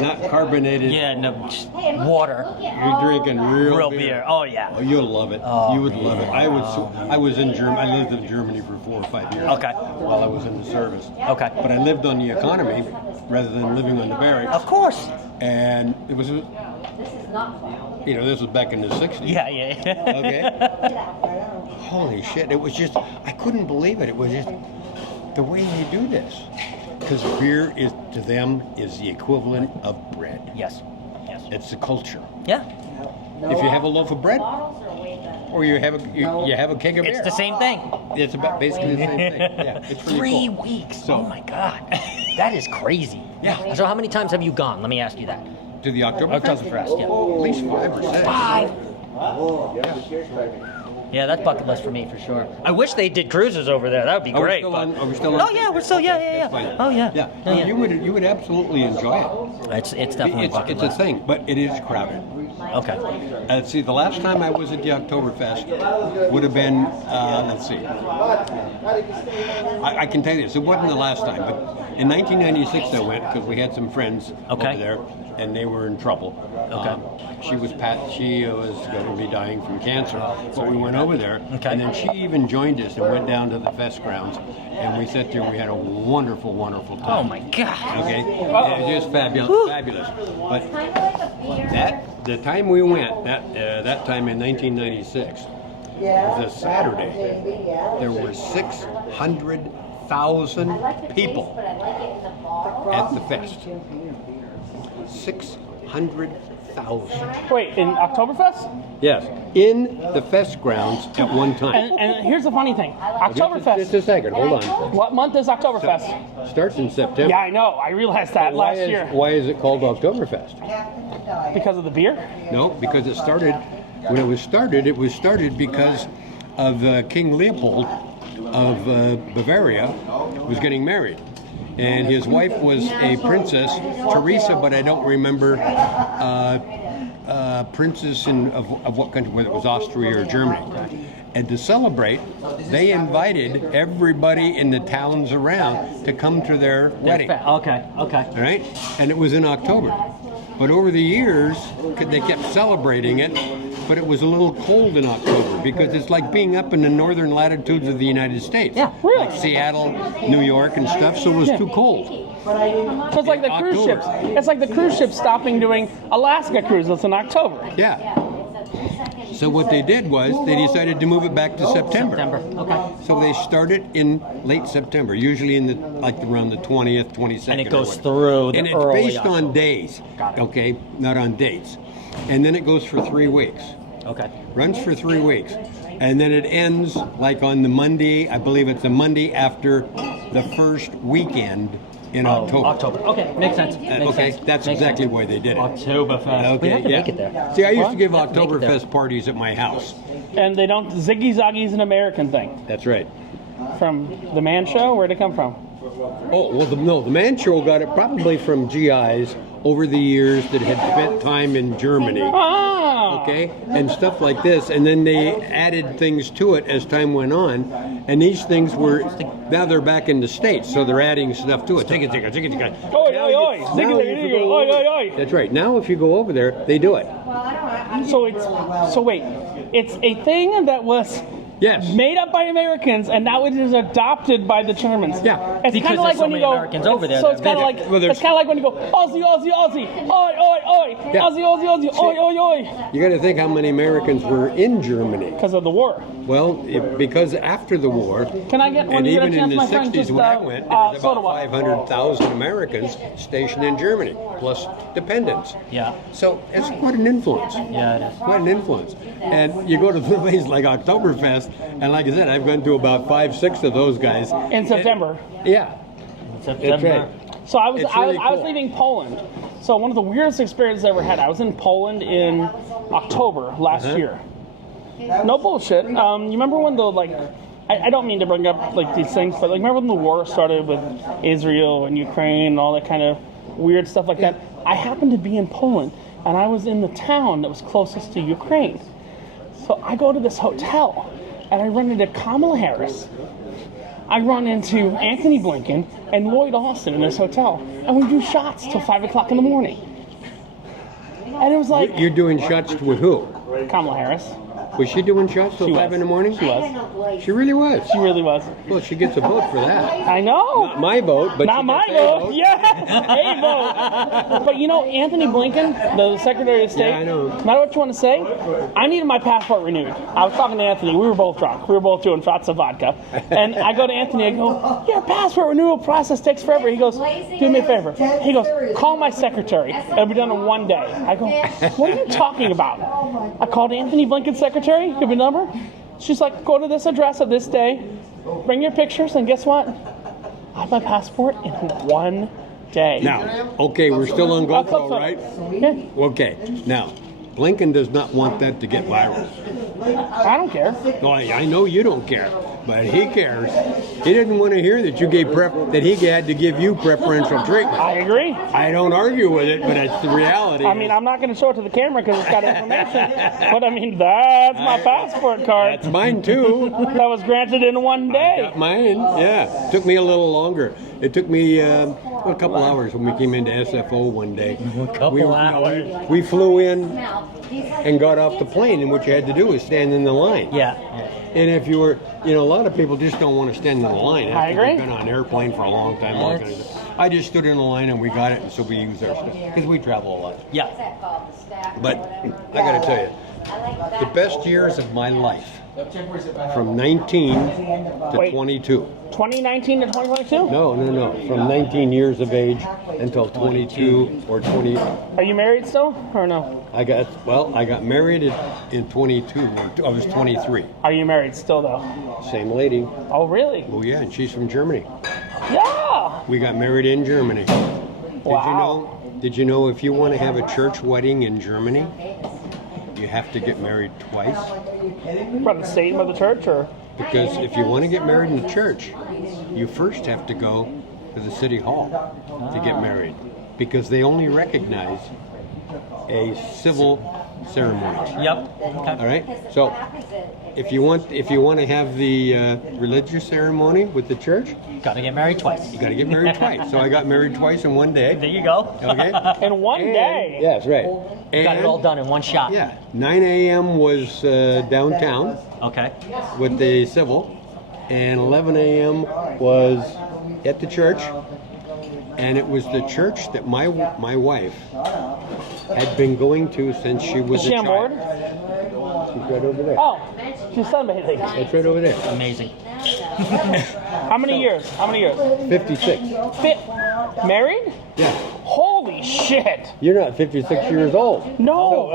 not carbonated, Yeah, no, just water. you're drinking real beer. Oh yeah. Oh, you'll love it. Oh, You would love it. I was in Germany. I lived in Germany for 4 or 5 years. Okay. While I was in the service. Okay. But I lived on the economy rather than living on the barracks. Of course. And it was, this was back in the 60s. Yeah. Okay. Holy shit! It was just, I couldn't believe it. It was just the way you do this. Because beer is to them is the equivalent of bread. Yes. Yes. It's the culture. Yeah. If you have a loaf of bread, or you have a you have a keg of beer, It's the same thing. It's about basically the same thing. Yeah, it's really 3 cool. weeks. So- Oh my God. That is crazy. Yeah. So how many times have you gone? Let me ask you that. To the Oktoberfest? Oktoberfest, yeah. Oh, at least 5 or 6. 5. Yeah, that's bucket list for me for sure. I wish they did cruises over there. That would be Are we great. still but- on? Are we still on? Oh yeah, we're still yeah. That's fine. Oh yeah. Yeah. Oh, yeah. You would absolutely enjoy it. It's definitely bucket It's a list. thing, but it is crowded. Okay. See, the last time I was at the Oktoberfest would have been, let's see. I can tell you this, it wasn't the last time, but in 1996 I went because we had some friends Okay. over there and they were in trouble. Okay. She was going to be dying from cancer, but we went over there Okay. and then she even joined us and went down to the fest grounds and we sat there and we had a wonderful, wonderful time. Oh my God. Okay, it was just fabulous. But the time we went, that time in 1996, was a Saturday. There were 600,000 people at the fest. 600,000. Wait, in Oktoberfest? Yes, in the fest grounds at one time. And here's the funny thing. Just Oktoberfest. a second, hold on. What month is Oktoberfest? Starts in September. Yeah, I know. I realized that last year. Why is it called Oktoberfest? Because of the beer? No, because it started because of King Leopold of Bavaria was getting married. And his wife was a princess, Teresa, but I don't remember princess of what country, whether it was Austria or Germany. And to celebrate, they invited everybody in the towns around to come to their wedding. Okay. All right? And it was in October. But over the years, they kept celebrating it, but it was a little cold in October because it's like being up in the northern latitudes of the United States. Yeah, really? Like Seattle, New York and stuff, so it was too cold. So it's like the cruise October. ships. It's like the cruise ships stopping doing Alaska cruises in October. Yeah. So what they did was they decided to move it back to September. Okay. So they started in late September, usually in around the 20th, 22nd. And it or goes whatever. through the And it's early based on October. days, Got it. okay, not on dates. And then it goes for 3 weeks. Okay. Runs for 3 weeks. And then it ends like on the Monday, I believe it's the Monday after the first weekend in October. Okay, makes sense. Makes Okay, sense. that's Makes exactly sense. why they did it. Oktoberfest. Okay, We have to yeah. make it there. See, I used to give Make it there. Oktoberfest parties at my house. And they don't. Ziggy Zoggy's an American thing. That's right. From the Man Show? Where'd it come from? Oh, well, the Man Show got it probably from GIs over the years that had spent time in Germany. Ah! Okay, and stuff like this, and then they added things to it as time went on, and these things were, now they're back in the States, so they're adding stuff to it. Oi, oi, oi! Ziggy, ziggy, oi, oi, oi! That's right. Now if you go over there, they do it. So wait, it's a thing that was Yes. made up by Americans, and now it is adopted by the Germans. Yeah. It's Because kind of like there's so when you many go. Americans over there So that it's kind of visit. like Well, there's- it's kind of like when you go Aussie, Aussie, Aussie, oi, oi, oi, Yeah. Aussie, Aussie, Aussie, oi, oi, oi, You got to think how many Americans were in Germany. because of the war. Well, because after the war, Can I get when and you get a even in chance, the my friend, 60s just when I went, there was soda about water. 500,000 Americans stationed in Germany, plus dependents. Yeah. So it's quite an influence. Yeah, it is. Quite an influence. And you go to places like Oktoberfest, and like I said, I've gone to about 5-6 of those guys. In September. Yeah, September. that's right. So I was It's I was really I was cool. leaving Poland. So one of the weirdest experiences I ever had. I was in Poland in October last Uh-huh. year. No bullshit. You remember when I don't mean to bring up like these things, but like remember when the war started with Israel and Ukraine and all that kind of weird stuff like that? I happened to be in Poland, and I was in the town that was closest to Ukraine. So I go to this hotel, and I run into Kamala Harris. I run into Anthony Blinken and Lloyd Austin in this hotel, and we do shots till 5 o'clock in the morning. And it was like You're doing shots with who? Kamala Harris. Was she doing shots till She 5 was. in the morning? She was. She really was. She really was. Well, she gets a vote for that. I know. Not my vote, but Not she my gets a vote. Yeah, a vote. But you know, Anthony Blinken, the Secretary of State. Yeah, I know. No matter what you want to say, I needed my passport renewed. I was talking to Anthony. We were both drunk. We were both doing shots of vodka. And I go to Anthony. I go, your passport renewal process takes forever. He goes, do me a favor. He goes, call my secretary. It'll be done in 1 day. I go, what are you talking about? I called Anthony Blinken's secretary. Give me a number. She's like, go to this address at this day. Bring your pictures, and guess what? I have my passport in 1 day. Now, okay, we're still on GoPro, right? Yeah. Okay. Now, Blinken does not want that to get viral. I don't care. No, I know you don't care, but he cares. He didn't want to hear that you gave that he had to give you preferential treatment. I agree. I don't argue with it, but it's the reality. I mean, I'm not going to show it to the camera because it's got information. But I mean, that's my passport card. That's mine too. That was granted in 1 day. Got mine. Yeah. Took me a little longer. It took me a couple hours when we came into SFO one day. We flew in and got off the plane, and what you had to do was stand in the line. Yeah. And if you were, a lot of people just don't want to stand in the line. I After agree. they've been on an airplane for a long time. All kinds of stuff. I just stood in the line and we got it, and so we used our stuff because we travel a lot. Yeah. But I got to tell you, the best years of my life, from 19 to Wait. 22. 2019 to 2022? No. From 19 years of age until 22 or 20. Are you married still or no? I got married in 22. I was 23. Are you married still though? Same lady. Oh, really? Oh yeah, and she's from Germany. Yeah. We got married in Germany. Wow. Did you know if you want to have a church wedding in Germany, you have to get married twice? From the state of the church, or? Because if you want to get married in the church, you first have to go to the city hall to get married, because they only recognize a civil ceremony. Yep. All Okay. right. So if you want to have the religious ceremony with the church, Got to get married twice. you got to get married twice. So I got married twice in 1 day. There you go. Okay. In 1 day? Yeah, that's right. Got it all done in one shot. Yeah. 9 a.m. was downtown Okay. with the civil, and 11 a.m. was at the church, and it was the church that my wife had been going to since she was Is she a on child. board? She's right over there. Oh, she's sunbathing. That's right over there. Amazing. How many years? 56. Married? Yeah. Holy shit. You're not 56 years old. No.